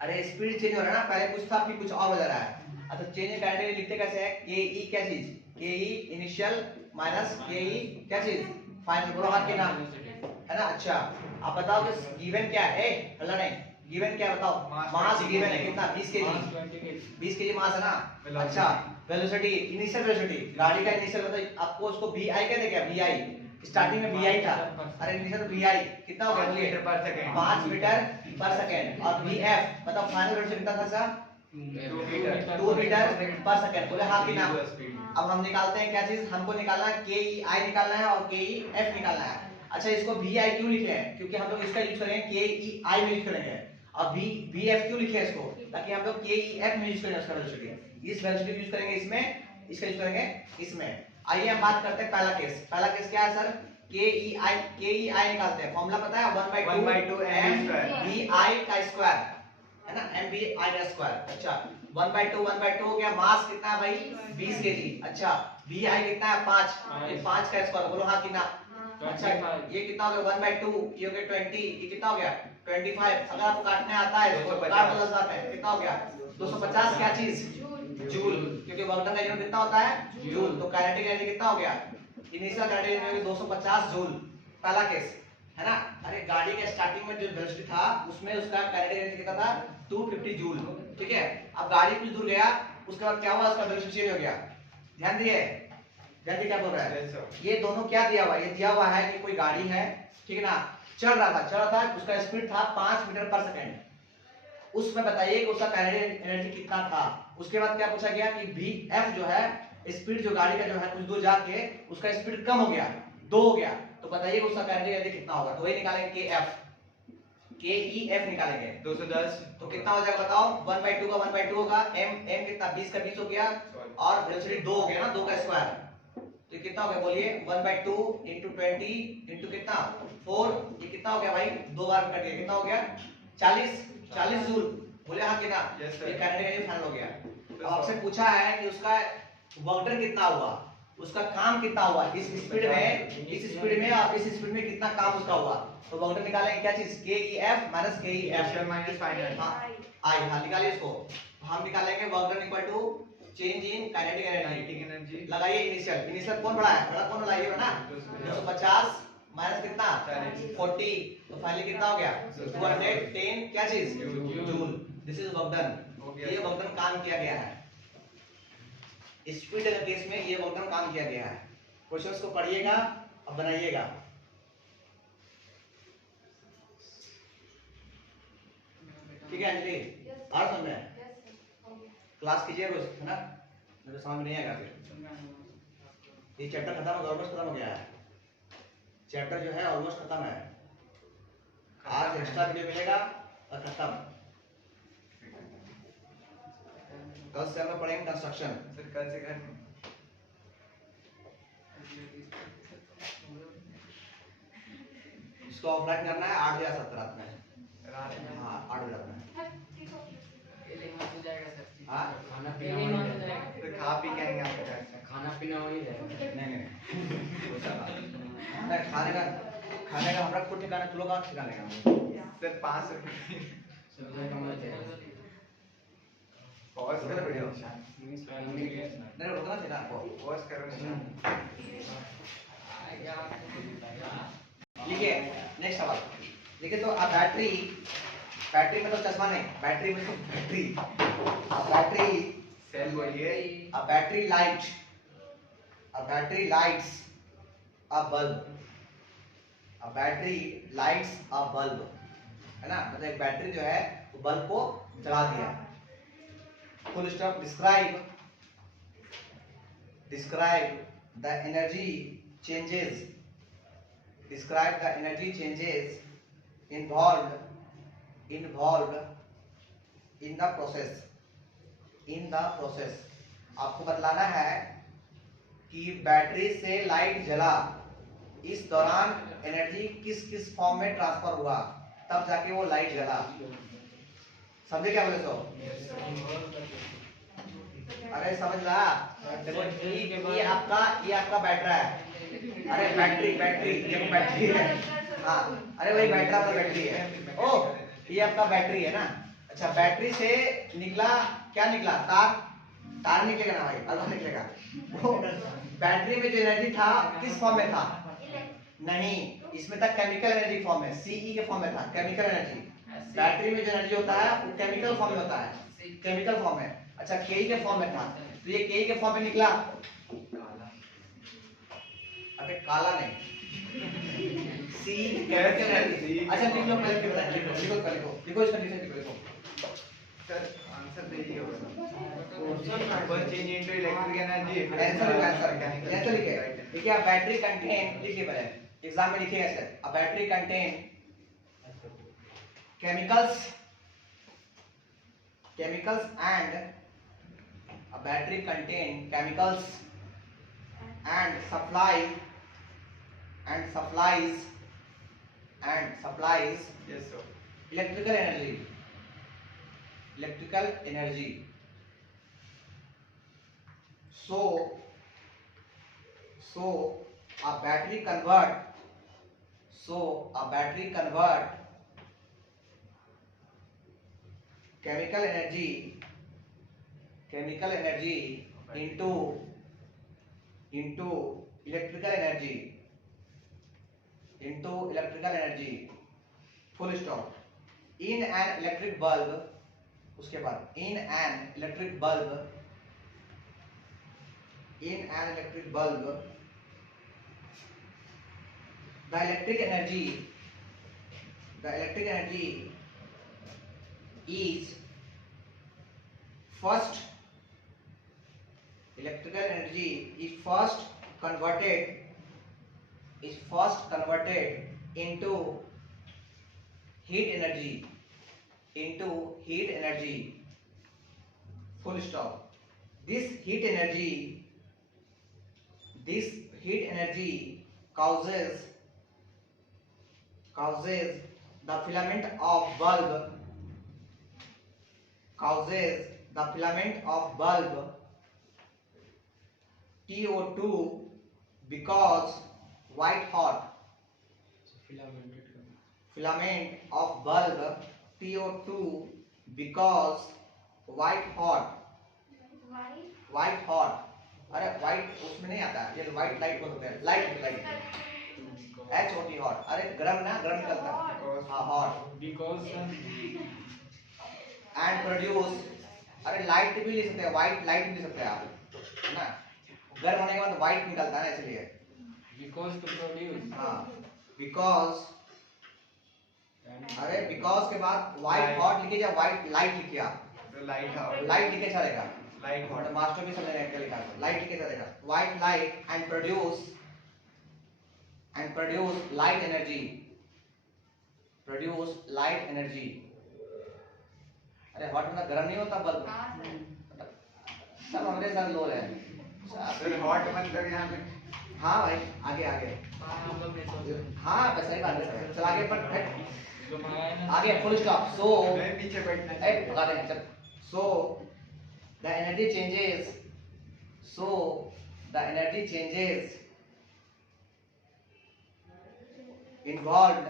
अरे स्पीड चेंज हो रहा है ना, पहले कुछ था फिर कुछ और हो जा रहा है। अच्छा चेंज इन काइनेटिक लिखते कैसे है, के ई क्या चीज, के ई इनिशियल माइनस के ई क्या चीज फाइनल, बोलो हाथ के नाम है ना। अच्छा आप बताओ कि गिवन क्या है, हल्ला नहीं, गिवन क्या बताओ, मास गिवन है कितना 20 केजी मास है ना। अच्छा वेलोसिटी, इनिशियल वेलोसिटी, गाड़ी का इनिशियल मतलब आपको उसको vi कहते क्या, vi स्टार्टिंग में vi था, अरे इनिशियल vi कितना हो गया 5 मीटर पर सेकंड, और vf मतलब फाइनल वेलोसिटी कितना था सर 2 मीटर पर सेकंड, बोले हाँ कि ना। अब हम निकालते हैं क्या चीज, हमको निकालना है ke i निकालना है और ke f निकालना है। अच्छा इसको vi क्यों लिखे हैं, क्योंकि हम लोग इसका यूज करेंगे ke i में यूज करेंगे, और vf क्यों लिखे हैं इसको, ताकि हम लोग ke f में यूज करेंगे उसका वेलोसिटी, इस वेलोसिटी यूज करेंगे इसमें, इसका यूज करेंगे इसमें। आइए हम बात करते हैं पहला केस क्या है सर, ke i निकालते हैं, फॉर्मूला पता है 1/2 mvi का स्क्वायर है ना, mvi का स्क्वायर। अच्छा 1/2 हो गया। मास कितना है भाई 20 केजी। अच्छा वी हाई कितना है 5, ये 5 का स्क्वायर बोलो हाँ कितना। अच्छा ये कितना हो गया 1/2, ये हो गया 20, ये कितना हो गया 25। अगर आपको काटने आता है इसको काट दो साथ में, कितना हो गया 250। क्या चीज जूल, क्योंकि वर्क डन का यूनिट कितना होता है जूल। तो काइनेटिक एनर्जी कितना हो गया इनिशियल काइनेटिक एनर्जी 250 जूल, पहला केस है ना। अरे गाड़ी के स्टार्टिंग में जो वेलोसिटी था उसमें उसका काइनेटिक एनर्जी कितना था 250 जूल, ठीक है। अब गाड़ी कुछ दूर गया उसके बाद क्या हुआ उसका वेलोसिटी चेंज हो गया। ध्यान दिए क्या बोल रहा है। Yes, sir. ये दोनों क्या दिया हुआ है, ये दिया हुआ है कि कोई गाड़ी है ठीक है ना, चल रहा था उसका स्पीड था 5 मीटर पर सेकंड। उसमें बताइए कि उसका काइनेटिक एनर्जी कितना था। उसके बाद क्या पूछा गया कि वी एफ जो है स्पीड जो गाड़ी का जो है कुछ दूर जाके उसका स्पीड कम हो गया 2 हो गया, तो बताइए कि उसका काइनेटिक एनर्जी कितना होगा। तो वही निकालेंगे के ई एफ निकालेंगे 210 तो कितना हो जाएगा बताओ 1/2 का 1/2 होगा। एम कितना 20 का 20 हो गया और वेलोसिटी 2 हो गया ना 2 का स्क्वायर, तो कितना हो गया बोलिए 1/2 into 20 into कितना 4, ये कितना हो गया भाई 2 बार कट गया, कितना हो गया 40 जूल बोले हाँ कितना। Yes, sir. ये काइनेटिक एनर्जी फाइनल हो गया। Yes, अब आपसे sir. पूछा है कि उसका वर्क डन कितना हुआ, उसका काम कितना हुआ इस स्पीड में और इस स्पीड में कितना काम उसका हुआ। तो वर्क डन निकालेंगे क्या चीज के ई F minus K E Initial F minus final. आई हाँ निकालिए इसको। हम निकालेंगे work done equal to change in kinetic energy. Kinetic energy लगाइए इनिशियल कौन बड़ा है, बड़ा कौन वाला ये बना 250 माइनस कितना 40, तो फाइनली कितना हो गया 210 क्या चीज joule. This is work done. ये वर्क डन काम किया गया है स्पीड के केस में, ये वर्क डन काम किया गया है। क्वेश्चंस को पढ़िएगा और बनाइएगा। ठीक है अंजलि और समझ में क्लास कीजिए रोज है ना, मुझे समझ में नहीं आएगा फिर। ये चैप्टर खत्म हो ऑलमोस्ट खत्म हो गया है, चैप्टर जो है ऑलमोस्ट खत्म है। आज एक्स्ट्रा वीडियो मिलेगा और खत्म। कल से हम लोग पढ़ेंगे कंस्ट्रक्शन। सर कल से घर में इसको ऑफलाइन करना है 8 या 7 रात में। रात में हाँ 8 बजे रात में। हाँ खाना पीना हो नहीं जाएगा। तो खा पी के आएंगे आपके घर से खाना पीना हो नहीं जाएगा। नहीं वैसा बात नहीं। खाने का हमारा खुद ठिकाना, तुम लोग कहाँ ठिकाने का सर 5 रुपए सुबह का मुझे पॉज करो वीडियो। चाहिए। नहीं रुकना चाहिए ना आपको। पॉज करो निशान। लिखिए नेक्स्ट सवाल। देखिए तो आ बैटरी में तो चश्मा नहीं, बैटरी में तो बैटरी सेल बोलिए a battery lights a bulb, a battery lights a bulb है ना, मतलब एक बैटरी जो है वो बल्ब को जला दिया। Full stop. describe the energy changes involved in the process। आपको बतलाना है कि बैटरी से लाइट जला, इस दौरान एनर्जी किस किस फॉर्म में ट्रांसफर हुआ, तब जाके वो लाइट जला। समझे क्या बोले तो? अरे समझ ला। देखो ये आपका बैटरा है। अरे बैटरी देखो बैटरी है। हाँ अरे वही बैटरा वाला बैटरी है। ओ ये आपका बैटरी है ना। अच्छा बैटरी से निकला क्या निकला, तार निकलेगा ना भाई, अल्फा निकलेगा। वो बैटरी में जो एनर्जी था किस फॉर्म में था? नहीं, इसमें था केमिकल एनर्जी फॉर्म में, सीई के फॉर्म में था केमिकल एनर्जी। बैटरी में जो एनर्जी होता है वो केमिकल फॉर्म में होता है, केमिकल फॉर्म में। अच्छा केई के फॉर्म में था, तो ये केई के फॉर्म में निकला। अबे काला नहीं, सी केमिकल एनर्जी। अच्छा लिख लो पहले, लिखो इसका डिफरेंस लिखो। सर आंसर दे ही होगा। First change into electric energy answer लिखे। देखिए आप बैटरी कंटेन लिखिए पहले, एग्जाम में लिखिएगा ऐसे। A battery contain chemicals and a battery contain chemicals and supplies yes sir electrical energy so a battery convert chemical energy into electrical energy, full stop. In an electric bulb, उसके बाद in an electric bulb, the electric energy is first converted into heat energy, full stop. This heat energy causes the filament of bulb TO2 because white hot. Filament of bulb TO2 because white hot. अरे white उसमें नहीं आता, ये white light बोलते हैं, light HOT hot. अरे गरम निकलता है, हाँ hot. And produce, अरे light भी ले सकते हैं, white light भी ले सकते हैं आप, है ना? गर्म होने के बाद white निकलता है ना, इसलिए हाँ because के बाद white hot लिखिए या white light लिखिए आप, light लिखे चलेगा, तो मास्टर भी समझ रहे क्या लिखा है, light लिखे चलेगा, white light and produce light energy. अरे hot मतलब गर्म नहीं होता बल्ब, सब हमारे साथ लो है, हॉट मतलब यहाँ पे हाँ भाई आगे हाँ बस सही बात है, चल आगे पर आगे फुल स्टॉप. पीछे बैठना भगा देंगे चल. So the energy changes involved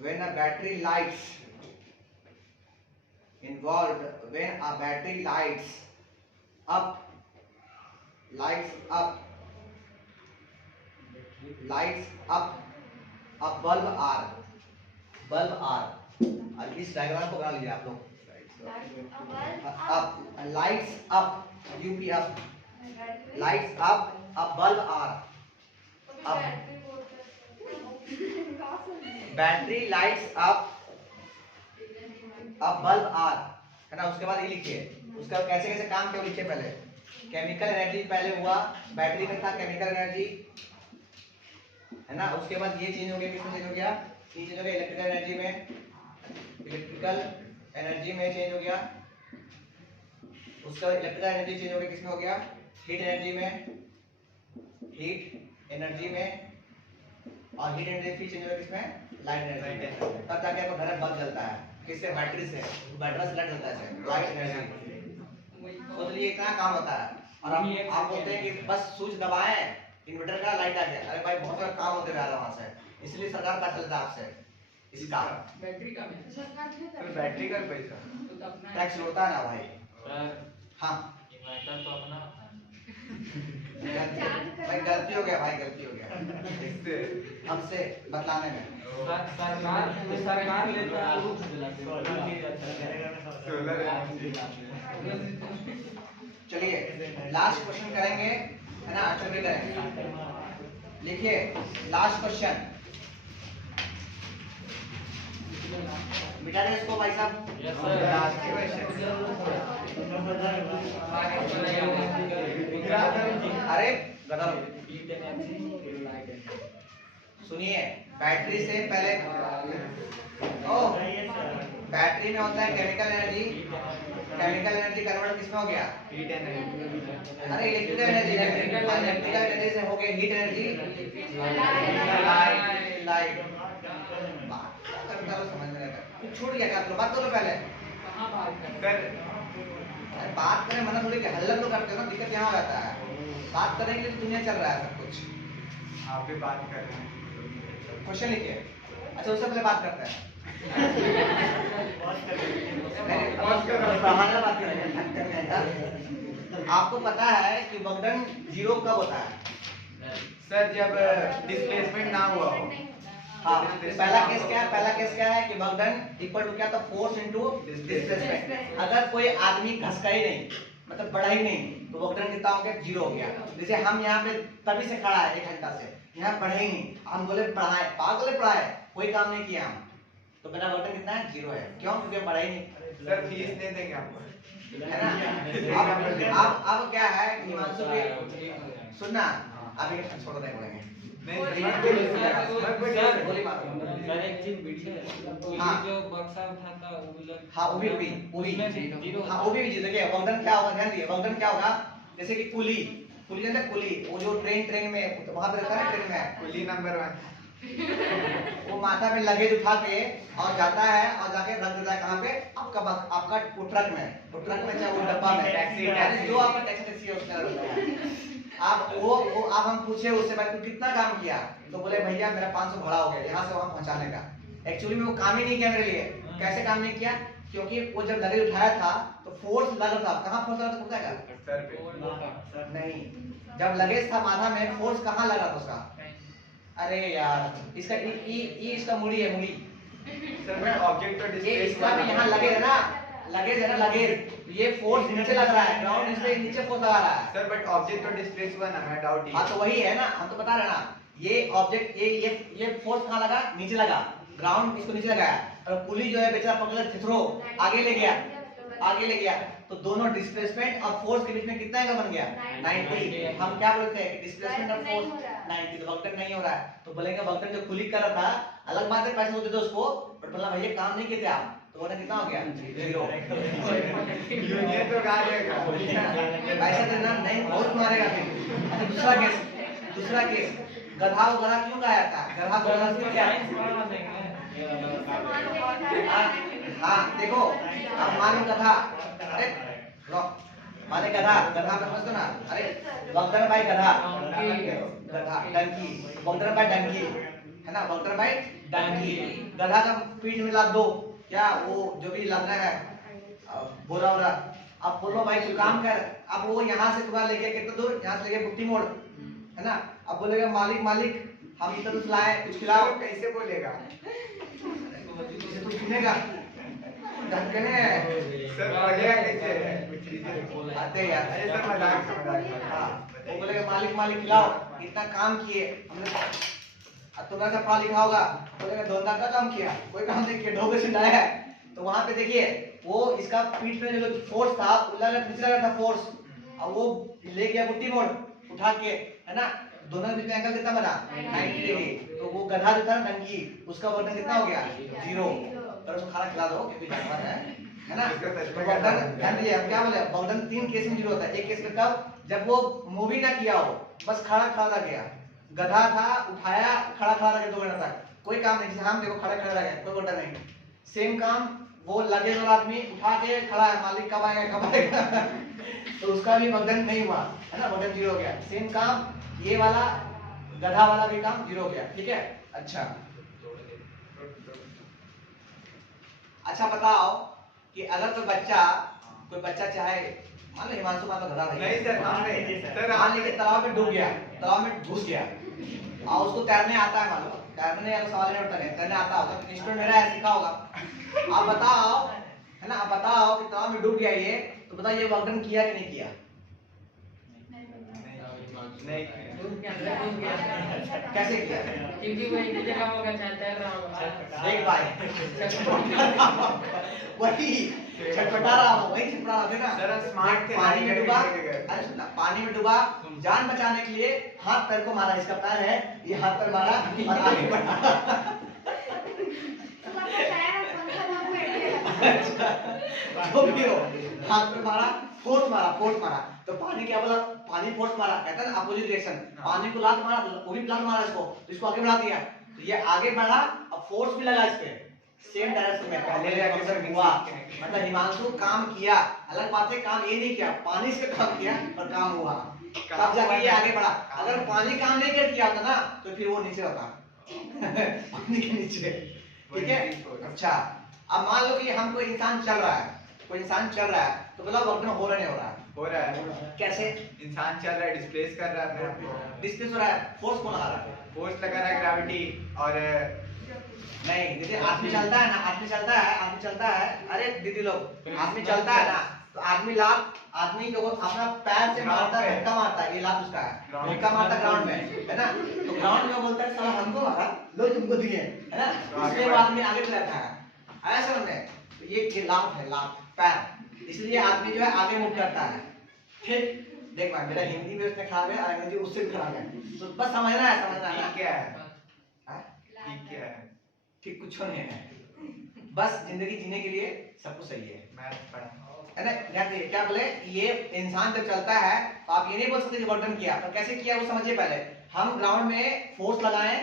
when a battery lights up a bulb R. और इस डायग्राम को बना लीजिए आप लोग. up lights up UP up lights up a bulb R. अब battery lights up a bulb R, है ना? उसके बाद ये लिखिए, उसका कैसे काम क्यों लिखिए. पहले केमिकल एनर्जी पहले हुआ, बैटरी में था केमिकल एनर्जी, है ना? उसके बाद ये चेंज हो गया, किसमें चेंज हो गया? ये चेंज हो गया इलेक्ट्रिकल एनर्जी में चेंज हो गया. उसका इलेक्ट्रिकल एनर्जी चेंज हो गया, किसमें हो गया? हीट एनर्जी में, और हीट एनर्जी फिर चेंज हो गया किसमें? Light energy. तब जाके आपको घर में बल्ब जलता है, किससे? बैटरी से. बैटरी से लाइट जलता है, लाइट एनर्जी. सोच लिए इतना काम होता है, और आप बोलते हैं कि बस स्विच दबाएं इन्वर्टर का लाइट आ गया. अरे भाई बहुत सारा काम होते रहा वहां से, इसलिए सरकार पैसा लेता है आपसे. इसका बैटरी का पैसा टैक्स होता है ना भाई. हाँ इन्वर्टर तो अपना भाई गलती हो गया इससे हमसे बतलाने में. सरकार लेता है सोलर चलिए लास्ट क्वेश्चन करेंगे, है ना? अच्छा भी करेंगे. लिखिए लास्ट क्वेश्चन, मिटा दें इसको भाई साहब. अरे गधा सुनिए, बैटरी से पहले बैटरी में होता है केमिकल एनर्जी कन्वर्ट किसमें हो गया? Heat energy. अरे इलेक्ट्रिकल एनर्जी से हो गया हीट एनर्जी लाइट. समझ में नहीं आता, छूट गया क्या? बात करो पहले. सर अरे बात करें मना थोड़ी कि हल्ला तो करते हो ना, दिक्कत यहाँ हो जाता है। बात करेंगे तो दुनिया चल रहा है सब कुछ। आप भी बात कर रहे हैं। क्वेश्चन लिखिए। अच्छा उससे पहले बात करते हैं। बहाना बात करेंगे। आपको पता है कि वक्डन जीरो कब होता है? सर जब डिस्प्लेसमेंट ना हुआ हो। हाँ, पहला केस क्या है? पहला केस क्या है कि वक्डन इक्वल टू क्या था? Force into displacement. अगर कोई आदमी घसका ही नहीं, मतलब बढ़ा ही नहीं, तो वक्डन कितना हो गया? जीरो हो गया। जैसे हम यहाँ पे तभी से खड़ा है 1 घंटा से, यहाँ बढ़े ही नहीं, हम बोले पढ़ाए, पागल है पढ़ाए, कोई काम नहीं किया हम, तो मेरा वक्डन कितना है? जीरो है। क्यों? क्योंकि हम बढ़ा ही नहीं। सर फीस दे देंगे आपको। है ना? अब क्या है कि हिमांशु भी सुनना, अभी छोड़ देंगे बोलेंगे। नहीं बोली बात। सर एक चीज पूछे, हाँ। जो बक्सा उठा था वो लोग, हाँ वो भी जीरो। हाँ वो भी देखिए वक्डन क्या होगा, ध्यान दिए वक्डन क्या होगा। जैसे कि कुली है ना, कुली वो जो ट्रेन में वहां पे रहता है, ट्रेन में कुली नंबर 1। वो माथा में लगेज उठा के और जाता है और जाके रख देता है कहाँ पे? आपका वो ट्रक में चाहे वो डब्बा में, टैक्सी जो आपका टैक्सी है उसका रहता है। आप वो आप हम पूछे उससे भाई तू कितना काम किया, तो बोले भैया मेरा 500 भाड़ा हो गया यहाँ से वहाँ पहुँचाने का। एक्चुअली में वो काम ही नहीं किया मेरे लिए। कैसे काम नहीं किया? क्योंकि वो जब लगेज उठाया था तो फोर्स लगा था। कहाँ फोर्स लगा था? पता है? सर पे। नहीं, जब लगेज था माथा में, फोर्स कहाँ लगा था उसका? अरे यार इसका इसका मूड़ी है, मूड़ी। सर मैं ऑब्जेक्ट तो ये इसका भी यहाँ लगेज है ना, लगेज। ये फोर्स नीचे लग रहा है, ग्राउंड इस पे नीचे फोर्स लगा रहा है। सर बट ऑब्जेक्ट तो डिस्प्लेस हुआ ना, मैं डाउट ही। हाँ तो वही है ना, हम तो बता रहे हैं ना, ये ऑब्जेक्ट ये फोर्स कहाँ लगा? नीचे लगा, ग्राउंड इसको नीचे लगाया, और पुली जो है बेचारा पकड़ थिथरो आगे ले गया, तो दोनों डिस्प्लेसमेंट और फोर्स के बीच में कितना एंगल बन गया? 90। हम क्या बोलते हैं कि डिस्प्लेसमेंट और फोर्स 90, तो वक्डन नहीं हो रहा है। तो बोलेंगे वक्डन जो कुली कर रहा था, अलग बात है पैसे होते थे उसको, बट बोला भैया काम नहीं किए थे आप, तो वक्डन कितना हो गया? जीरो। ये तो गालेगा। पैसा देना नहीं, बहुत मारेगा फिर। अच्छा दूसरा केस गधा को गधा क्यों कहा जाता है? गधा को गधा क्यों क्या? हाँ देखो, अब मानो गधा, अरे माने गधा में समझ दो ना। अरे वक्डन बाई गधा, डंकी, वक्डन बाई डंकी है ना, वक्डन बाई डंकी। गधा का पीठ में लाद दो, क्या वो जो भी लादना है बोरा। अब बोलो भाई तू काम कर, अब वो यहाँ से तुम्हारा लेके कितना दूर? यहाँ से लेके बुट्टी मोड़, है ना। अब बोलेगा मालिक हम इतना दूर लाए, कुछ खिलाओ। कैसे बोलेगा? तू सुनेगा? ढक्कने सर बोलेगा कैसे? आते यार। अरे सर मजाक। हाँ, वो बोलेगा मालिक खिलाओ, इतना काम किए हमने। अब तुम्हारा से पढ़ा लिखा होगा, बोलेगा धोना का काम किया, कोई काम नहीं किया, ढोके से लाया है। तो वहां पे देखिए वो इसका पीठ में जो फोर्स था, नीचे लगा था फोर्स, अब वो ले गया बुट्टी मोड़ उठा के, है ना। दोनों के बीच में एंगल कितना बना? 90 डिग्री। तो वो गधा जो था डंकी, उसका वजन कितना हो गया? जीरो। और उसको खाना खिला दो क्योंकि जानवर है ना। तो वक्डन ध्यान दीजिए, अब क्या बोले वक्डन 3 केस में जीरो होता है। एक केस में कब? जब वो मूव ही ना किया हो, बस खड़ा रह गया। गधा था, उठाया, खड़ा रह गया 2 घंटा तक, कोई काम नहीं। हम देखो खड़ा रह गया, कोई वक्डन नहीं। सेम काम वो लगेज वाला आदमी उठा के खड़ा है, मालिक कब आएगा तो उसका भी वक्डन नहीं हुआ, है ना, वक्डन जीरो हो गया। सेम काम ये वाला गधा वाला भी काम जीरो हो गया। ठीक है, अच्छा बताओ कि अगर कोई बच्चा चाहे, मान लो हिमांशु मान लो गधा नहीं सर, हम नहीं सर, मान लीजिए तालाब में डूब गया, तालाब में घुस गया और उसको तैरने आता है, मान लो तैरने या सवाल नहीं उठता, तैरने आता होगा, तो इंस्ट्रूमेंट मेरा है, सीखा होगा। आप बताओ, है ना, आप बताओ कि तालाब में डूब गया ये, तो बताओ ये वक्डन किया कि नहीं किया? नहीं। कैसे किया? क्योंकि वो एक जगह होगा चाहता है देख भाई वही छटपटा रहा हो, वही छटपटा रहा ना। सर स्मार्ट थे, पानी में डूबा, अरे सुनना, पानी में डूबा, जान बचाने के लिए हाथ पैर को मारा, इसका पैर है, ये हाथ पैर मारा और आगे बढ़ा। जो भी हो, हाथ पैर मारा, फोर्स मारा, तो पानी क्या बोला? पानी फोर्स मारा, कहता है अपोजिट डायरेक्शन। पानी को लात मारा, वो भी लात मारा इसको, तो इसको आगे बढ़ा दिया, तो ये आगे बढ़ा, अब फोर्स भी लगा इस पे, सेम डायरेक्शन में पहले एक्शन हुआ, मतलब हिमांशु काम किया। अलग बात है काम ये नहीं किया, पानी से काम किया और काम हुआ, तब जाके ये आगे बढ़ा। अगर पानी काम नहीं कर किया होता ना तो फिर वो नीचे होता पानी के नीचे, ठीक है। अच्छा, अब मान लो कि हम कोई इंसान चल रहा है, कोई इंसान चल रहा है, तो बताओ वर्क हो रहा नहीं हो रहा है? हो रहा है। कैसे? इंसान चल रहा है, डिस्प्लेस कर रहा है अपने आप को। डिस्प्लेस हो रहा है, फोर्स कौन लगा रहा है? फोर्स लगा रहा है ग्रेविटी। और नहीं, जैसे आदमी चलता है ना, आदमी चलता है, अरे दीदी लोग, आदमी चलता है ना तो आदमी जो अपना पैर से मारता है, धक्का मारता है, ये लात उसका है, धक्का मारता ग्राउंड में, है ना। तो ग्राउंड में बोलता है साला हमको मारा, लो तुमको दिए, है ना। इसलिए वो आदमी आगे चलता है, ऐसा समझे। तो ये लात है, लात पैर, इसलिए आदमी जो है आगे मूव करता है। ठीक, देख भाई मेरा हिंदी में उसने खराब है, अंग्रेजी उससे खराब है, तो बस समझना है ना। क्या है? ठीक क्या है? ठीक कुछ नहीं है, बस जिंदगी जीने के लिए सब कुछ सही है, मैथ पढ़ा है ना। क्या बोले, ये इंसान जब चलता है तो आप ये नहीं बोल सकते कि वर्तन किया, तो कैसे किया वो समझिए। पहले हम ग्राउंड में फोर्स लगाए,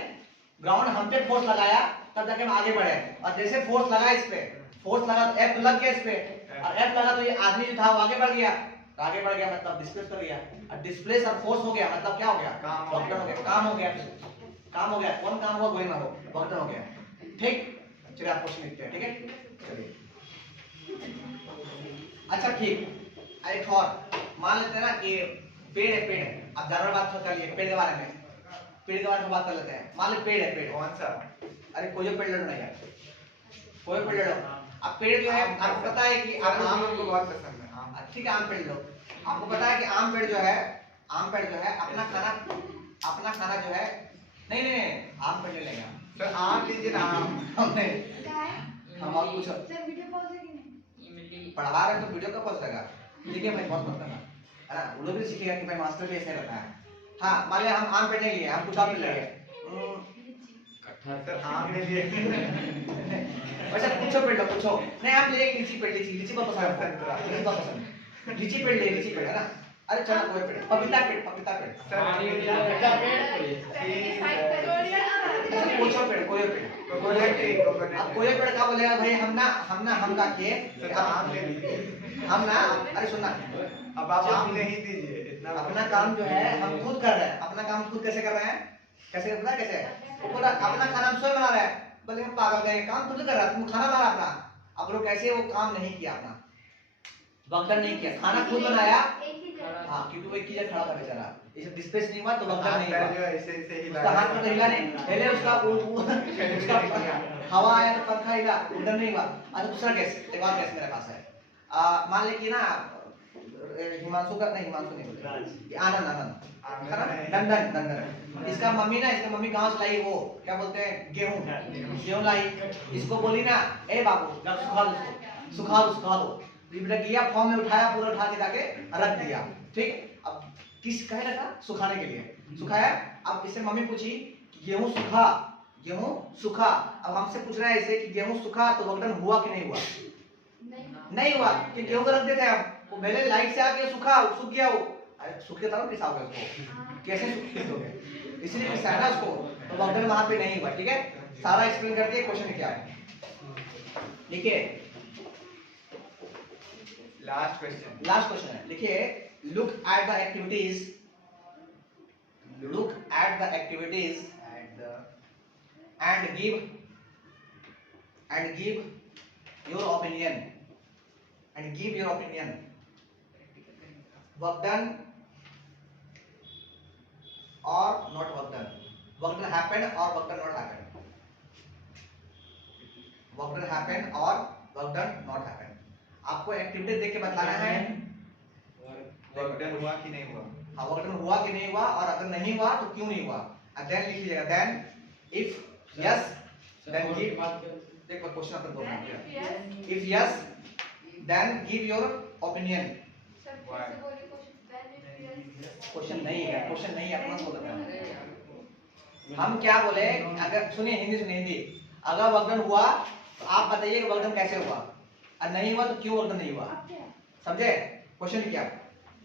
ग्राउंड हम पे फोर्स लगाया, तब जाके हम आगे बढ़े। और जैसे फोर्स लगा इस पे, फोर्स लगा तो एफ लग गया इस पे, और एफ लगा तो ये आदमी जो था वो आगे बढ़ गया, तो आगे बढ़ गया मतलब डिस्प्लेस कर गया, और डिस्प्लेस और फोर्स हो गया मतलब क्या हो गया? काम हो गया, काम हो गया, काम हो गया। कौन काम हुआ? गोली मारो, वर्तन हो गया। ठीक, चलिए आप क्वेश्चन लिखते हैं, ठीक है। चलिए, अच्छा ठीक, एक और मान लेते हैं ना कि पेड़ है, पेड़ है। अब जानवर बात कर लिए, पेड़ के बारे में, पेड़ के बारे में बात कर लेते हैं। मान लो पेड़ है, पेड़ कौन सा? अरे कोई पेड़ लड़ो ना यार, कोई पेड़ लड़ो। अब पेड़ जो है आपको पता है कि आप आम हमको बहुत पसंद है। आम ठीक है, आम पेड़ लो। आपको पता है कि आम पेड़ जो है अपना खाना जो है, नहीं नहीं आम पेड़ ले लेंगे सर, आम लीजिए ना। आम हम और कुछ सर वीडियो पॉज है कि नहीं? पढ़ा रहे तो वीडियो का पॉज लगा, ठीक है भाई, बहुत मत करना, है ना। वो लोग भी सीखेगा कि भाई मास्टर भी ऐसे रहता है। हाँ, मान लिया हम आम पेड़ नहीं लिए, हम कुछ और ले लिए। सर, आम ले लिए। अच्छा पूछो पेड़ लो, पूछो। नहीं हम ले लीची पेड़, लीची बहुत पसंद है, लीची बहुत पसंद, लीची पेड़ ले, लीची पेड़, है ना। अरे चलो कोई पेड़, पपीता पेड़, पपीता पेड़, पूछो पेड़, कोई पेड़। अब कोई पेड़ का बोलेगा भाई हम का के आम ले लीजिए। हम ना, अरे सुनना, अब आप आम ले ही दीजिए। इतना अपना काम जो है हम खुद कर रहे हैं, अपना काम खुद कैसे कर रहे हैं? कैसे पता कैसे? पूरा अपना खाना हम स्वयं बना रहे हैं। बोले हम पागल गए, काम खुद कर रहा है, तुम खाना बना अपना। अब लोग कैसे वो काम नहीं किया, अपना वक्तन नहीं किया, खाना खुद बनाया। हाँ, क्योंकि वो एक ही जगह खड़ा था बेचारा, इसे डिस्प्लेस नहीं हुआ तो वक्तन नहीं हुआ। ऐसे उसका हाथ में तो हिला नहीं, पहले उसका हवा आया तो पंखा हिला, उधर नहीं हुआ। अच्छा दूसरा केस, एक और केस मेरे पास है। मान ले कि ना हिमांशु नहीं बोलते, आनंद दंदन, इसका मम्मी गांव से लाई, वो क्या बोलते हैं, गेहूं लाई। इसको बोली ना, ए बाबू सुखा दो, गया फॉर्म में उठाया, पूरा उठा के जाके रख दिया। ठीक, अब किस कहे लगा? सुखाने के लिए सुखाया। अब इससे मम्मी पूछी गेहूं सूखा। अब हमसे पूछ रहा है इसे कि गेहूं सूखा तो वक्तन हुआ कि नहीं हुआ? नहीं हुआ, कि गेहूं को रख देते हैं हम, वो पहले लाइट से आके सूख गया, वो सूख गया था, पिसाओगे उसको, कैसे सूखोगे? इसलिए पिसाना उसको, तो वक्तन वहां पे नहीं हुआ। ठीक है, सारा एक्सप्लेन कर दिया। क्वेश्चन क्या है, देखिए लास्ट क्वेश्चन है, लिखिए look at the activities and give your opinion work done or not work done, work done happen or work done not happen, work done happen or work done not happen। आपको activity देख के बताना है work done हुआ कि नहीं हुआ। हाँ, वर्कडन हुआ कि नहीं हुआ, और अगर नहीं हुआ तो क्यों नहीं हुआ। देन लिख लीजिएगा, then if yes then give, देखो क्वेश्चन अपन दो हैं, if yes then give your opinion. Question नहीं है, अपना बोल रहा है। हम क्या बोले, अगर सुनिए हिंदी, अगर वर्कडन हुआ तो आप बताइए कि वर्कडन कैसे हुआ, और नहीं हुआ तो क्यों वर्कडन नहीं हुआ। समझे क्वेश्चन? क्या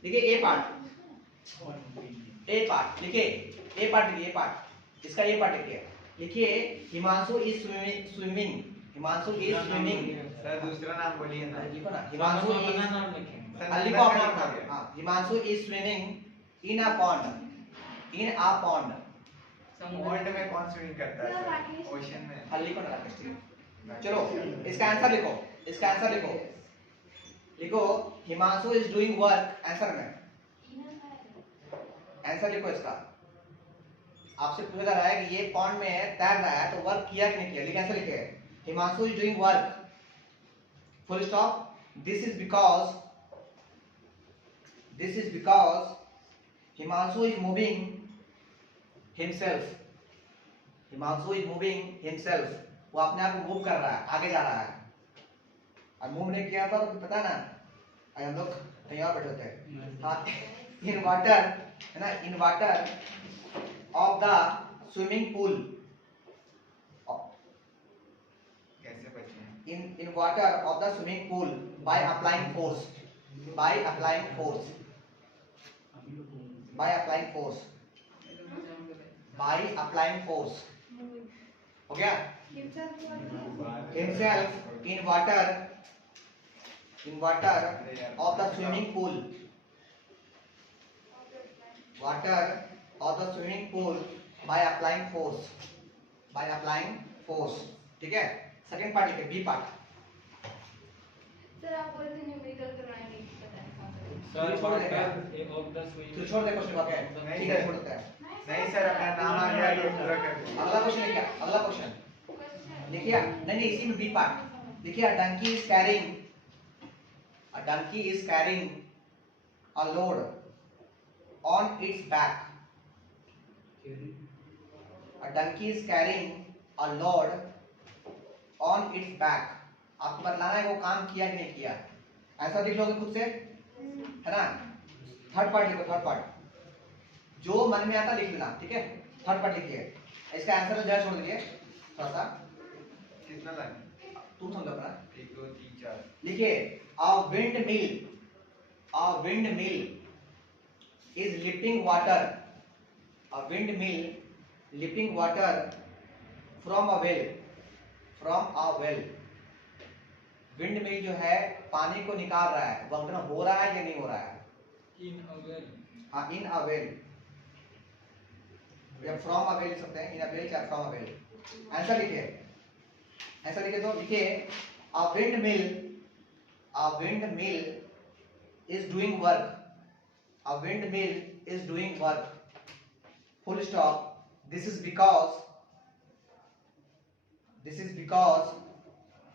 देखिए, ए पार्ट लिखिए, ए पार्ट, इसका ए पार्ट लिखिए। Himanshu is swimming Himanshu is swimming. Sir दूसरा नाम बोलिए ना। लिखो ना, हिमांशु हिमांशु अपना इज, नाम लिखेंगे। सर लिखो नंबर अपना का नाम। लिखो। हाँ, Himanshu is swimming in a pond, in a pond. Pond में कौन स्विमिंग करता है सर? ओशन में। हाँ, लिखो ना राकेश जी। चलो इसका आंसर लिखो, इसका आंसर लिखो। लिखो Himanshu is doing work, answer में आंसर लिखो इसका। आपसे पूछा जा रहा है कि ये पॉन्ड में है, तैर रहा है, तो वर्क किया कि नहीं किया, लिखा ऐसे लिखे Himanshu is doing work, full stop. This is because Himanshu is moving himself, Himanshu is moving himself, वो अपने आप को मूव कर रहा है, आगे जा रहा है। और मूव नहीं किया था तो पता ना, हम लोग कहीं और बैठे थे। हाँ, इन वाटर है ना, in water of the swimming pool, कैसे बचे? in water of the swimming pool by applying force, by applying force, by applying force, by applying force। हो गया? Himself in water of the swimming pool, water of the swimming pool by applying force, by applying force। ठीक है? Second part लिखे, B part. Sir आप बोल रहे थे numerical करवाएंगे, पता है कहाँ पे? सर छोड़ देगा। Of the swimming. तो छोड़ दे क्वेश्चन को, क्या है? ठीक है, छोड़ देता है। नहीं सर, अपना नाम आ गया तो पूरा कर दो। अगला क्वेश्चन है क्या? अगला क्वेश्चन लिखिए, नहीं इसी में बी पार्ट लिखिए। A donkey is carrying, a donkey is carrying a load on its back, a donkey is carrying a load on its back. आपको बताना है वो काम किया कि नहीं किया, ऐसा लिख लोगे खुद से, है ना। थर्ड पार्ट लिखो, थर्ड पार्ट जो मन में आता लिख लेना, ठीक है। थर्ड पार्ट लिखिए, इसका आंसर जो है छोड़ दीजिए थोड़ा सा, कितना लाइन? तुम समझो अपना। 1 2 3 4। लिखिए a wind mill is lifting water, a wind mill lifting water from a well, from a well. Wind mill जो है पानी को निकाल रहा है, वक्र हो रहा है या नहीं हो रहा है? इन अ वेल। हाँ, इन अ वेल या फ्रॉम अ वेल लिख सकते हैं, इन अ वेल या फ्रॉम अ वेल। आंसर लिखिए, आंसर लिखिए तो लिखिए a wind mill is doing work, a wind mill is doing work, full stop. This is because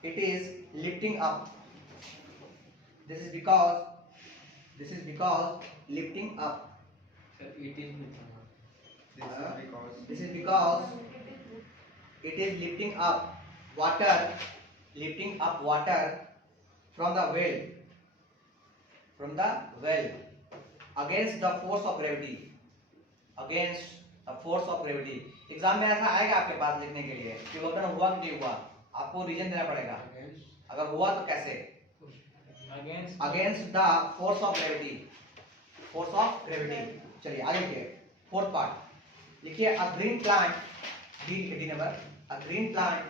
it is lifting up, this is because lifting up, sir 18 में था। This is because it is lifting up water, from the well against the force of gravity, exam में ऐसा आएगा आपके पास लिखने के लिए कि वक्र हुआ कि नहीं हुआ, आपको रीजन देना पड़ेगा। अगर हुआ तो कैसे? Against the force of gravity. चलिए आगे लिखिए, फोर्थ पार्ट लिखिए a green plant, D number, a green plant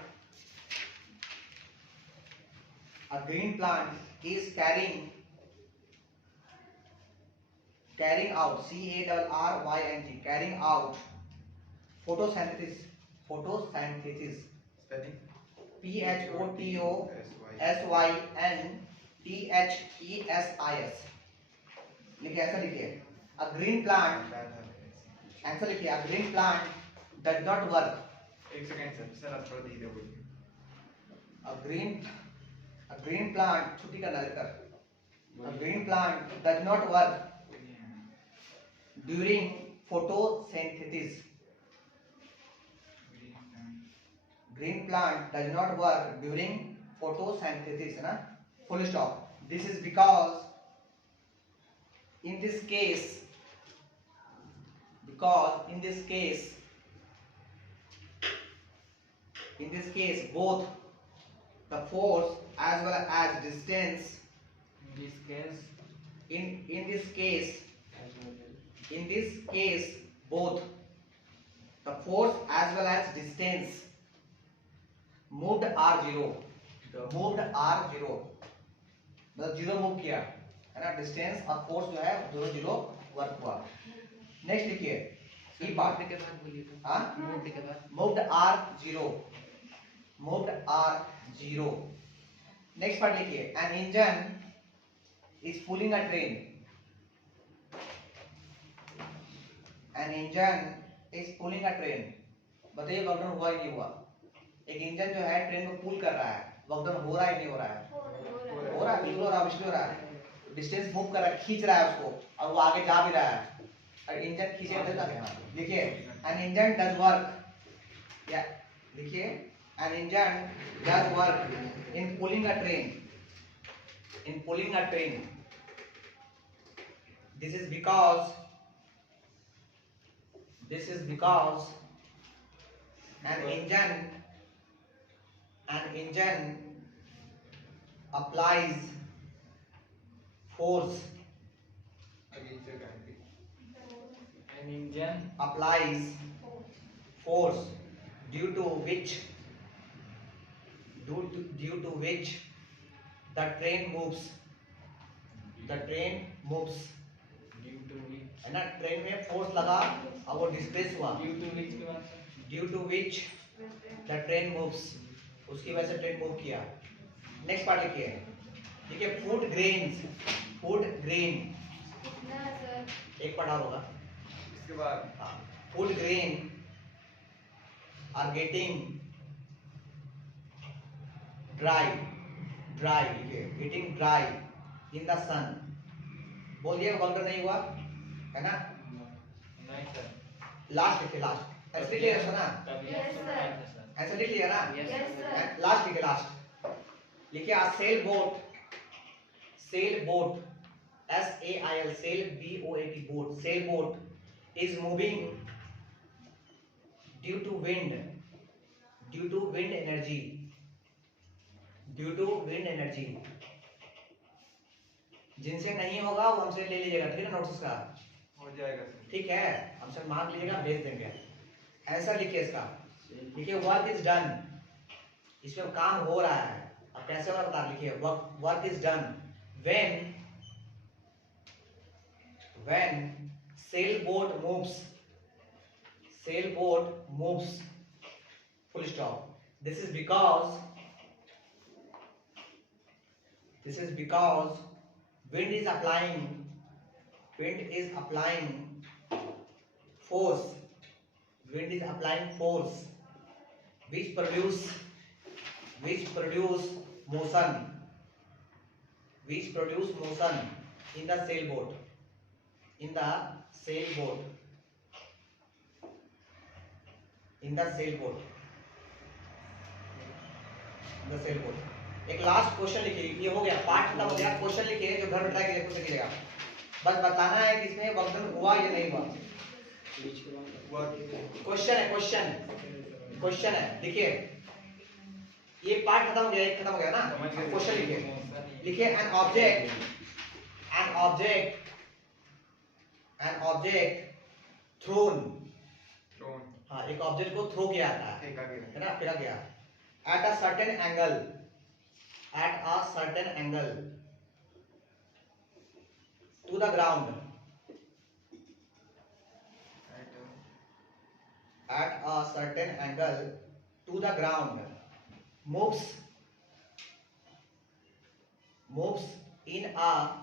is carrying out, CARRYNG, carrying out photosynthesis, spelling PHOTOSYNTHESIS। लिखिए, ऐसा लिखिए अ ग्रीन प्लांट, आंसर लिखिए a green plant does not work, एक second sir आप थोड़ा धीरे बोलिए। अ ग्रीन प्लांट, छुट्टी करना लेकर, a green plant does not work during photosynthesis, green plant does not work during photosynthesis, है ना, full stop। This is because in this case both the force as well as distance, in this case both the force as well as distance moved r0, moved r0 मतलब zero move किया है ना, distance और force जो है दोनों zero work हुआ। Next लिखिए ई पार्ट के बाद बोलिए तो हाँ मूव्ड के बाद moved r0, moved r0। Next part लिखिए an engine is pulling a train, an engine is pulling a train। बताइए वर्क डन हुआ ही नहीं हुआ। एक इंजन जो है ट्रेन को पुल कर रहा है, वर्क डन हो रहा है नहीं हो रहा है? हो रहा है, बिल्कुल हो रहा है, बिल्कुल हो रहा है। डिस्टेंस मूव कर रहा है, खींच रहा है उसको और वो आगे जा भी रहा है। और इंजन खींचेगा तो क्या देखिए एन इंजन डज वर्क, या देखिए an engine does work in pulling a train, in pulling a train. This is because an engine applies force, An engine applies force due to which the train moves, the train moves due to which है ना, train में force लगा और वो displace हुआ, due to which के बाद से due to which the train moves, उसकी वजह से ट्रेन मूव किया। नेक्स्ट पार्ट लिखिए, ठीक है फूड ग्रेन्स, फूड ग्रेन कितना है सर? एक पढ़ा होगा इसके बाद हाँ, food grain are getting dry, dry लिखिए getting dry in the sun. बोलिए वर्क नहीं हुआ है ना। नहीं सर लास्ट लिखिए, लास्ट ऐसे लिखिए ना, तभी Yes, आपको sir. बताया था सर ऐसे लिख लिया ना। Yes, sir. लास्ट लिखिए, लास्ट लिखिए a sail boat, sail boat SAIL sail BOAT boat, sail boat is moving due to wind, due to wind energy, due to wind energy. जिनसे नहीं होगा वो हमसे ले लीजिएगा, ठीक है ना, नोट्स का हो जाएगा सर। ठीक है, हमसे मार्क लीजिएगा, भेज देंगे। आंसर लिखिए इसका, लिखिए वर्क इज डन, इसमें काम हो रहा है। अब कैसे होगा बता, लिखिए work is done when sailboat moves, sailboat moves, full stop। this is because wind is applying force, wind is applying force which produce motion, in the sailboat, in the sailboat, in the sailboat, in the sailboat। एक last question लिखिए, ये हो गया part खत्म हो गया। Question लिखिए जो घर में ट्राई कीजिए, खुद से कीजिएगा, बस बताना है कि इसमें वर्क डन हुआ या नहीं हुआ। क्वेश्चन है, क्वेश्चन है, लिखिए ये पार्ट खत्म हो गया, एक खत्म हो गया ना। क्वेश्चन लिखिए एन ऑब्जेक्ट थ्रोन, हाँ एक ऑब्जेक्ट को थ्रो किया जाता है फेंका ना, फेंका गया at a certain angle to the ground, at a certain angle to the ground, moves in a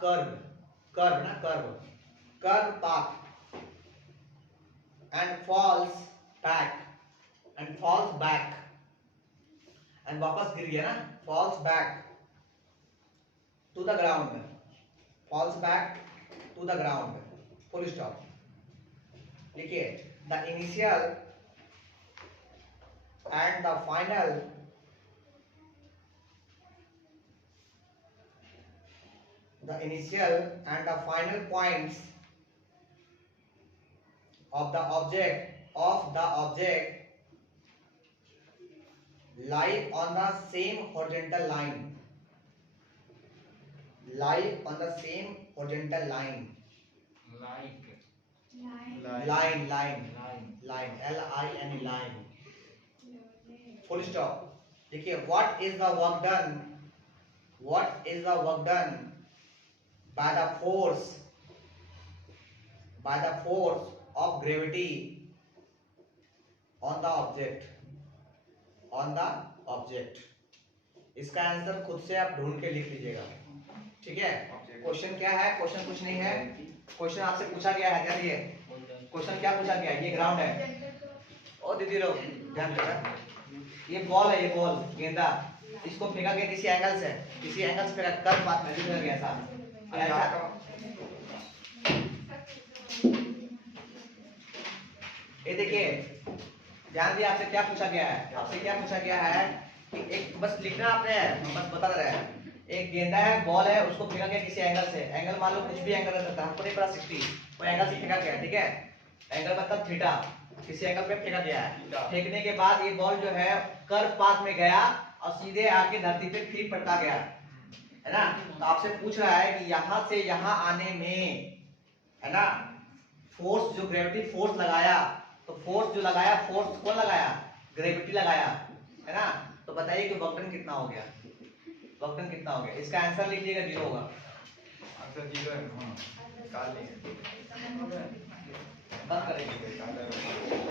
curve, curve path and falls back and वापस गिर गया ना, falls back to the ground, full stop। लिखिए the initial and the final points of the object lie on the same horizontal line, like line line line LINE line full stop. देखिए what is the work done, what is the work done by the force of gravity on the object. इसका answer खुद से आप ढूंढ के लिख लीजिएगा, ठीक है। क्वेश्चन क्या है, क्वेश्चन कुछ नहीं है, क्वेश्चन आपसे पूछा गया है, ध्यान दिए क्वेश्चन क्या पूछा गया है। ये ग्राउंड है, ओ दीदी लोग ध्यान देना, ये बॉल है, ये बॉल गेंदा, इसको फेंका गया किसी एंगल से फेंका, कर्व पाथ में फेंका गया ऐसा। ये देखिए ध्यान दिए, आपसे क्या पूछा गया है, आपसे क्या पूछा गया है कि एक बस लिखना आपने, हम बस बता रहे हैं। एक गेंदा है, बॉल है, उसको फेंका गया किसी एंगल से, एंगल मान लो कुछ भी एंगल रह सकता है, हमको नहीं पता 60, वो एंगल से फेंका गया, ठीक है। एंगल मतलब थीटा, किसी एंगल पे फेंका गया है। फेंकने के बाद ये बॉल जो है कर्व पाथ में गया और सीधे आके धरती पे फिर पटका गया, है ना। तो आपसे पूछ रहा है कि यहाँ से यहाँ आने में, है ना, फोर्स जो ग्रेविटी फोर्स लगाया, तो फोर्स जो लगाया, फोर्स कौन लगाया, ग्रेविटी लगाया, है ना। तो बताइए कि वर्क डन कितना हो गया, वर्क डन कितना हो गया। इसका आंसर लिख लीजिएगा, 0 होगा। आंसर 0 है, निकाल लेंगे। बस करेंगे।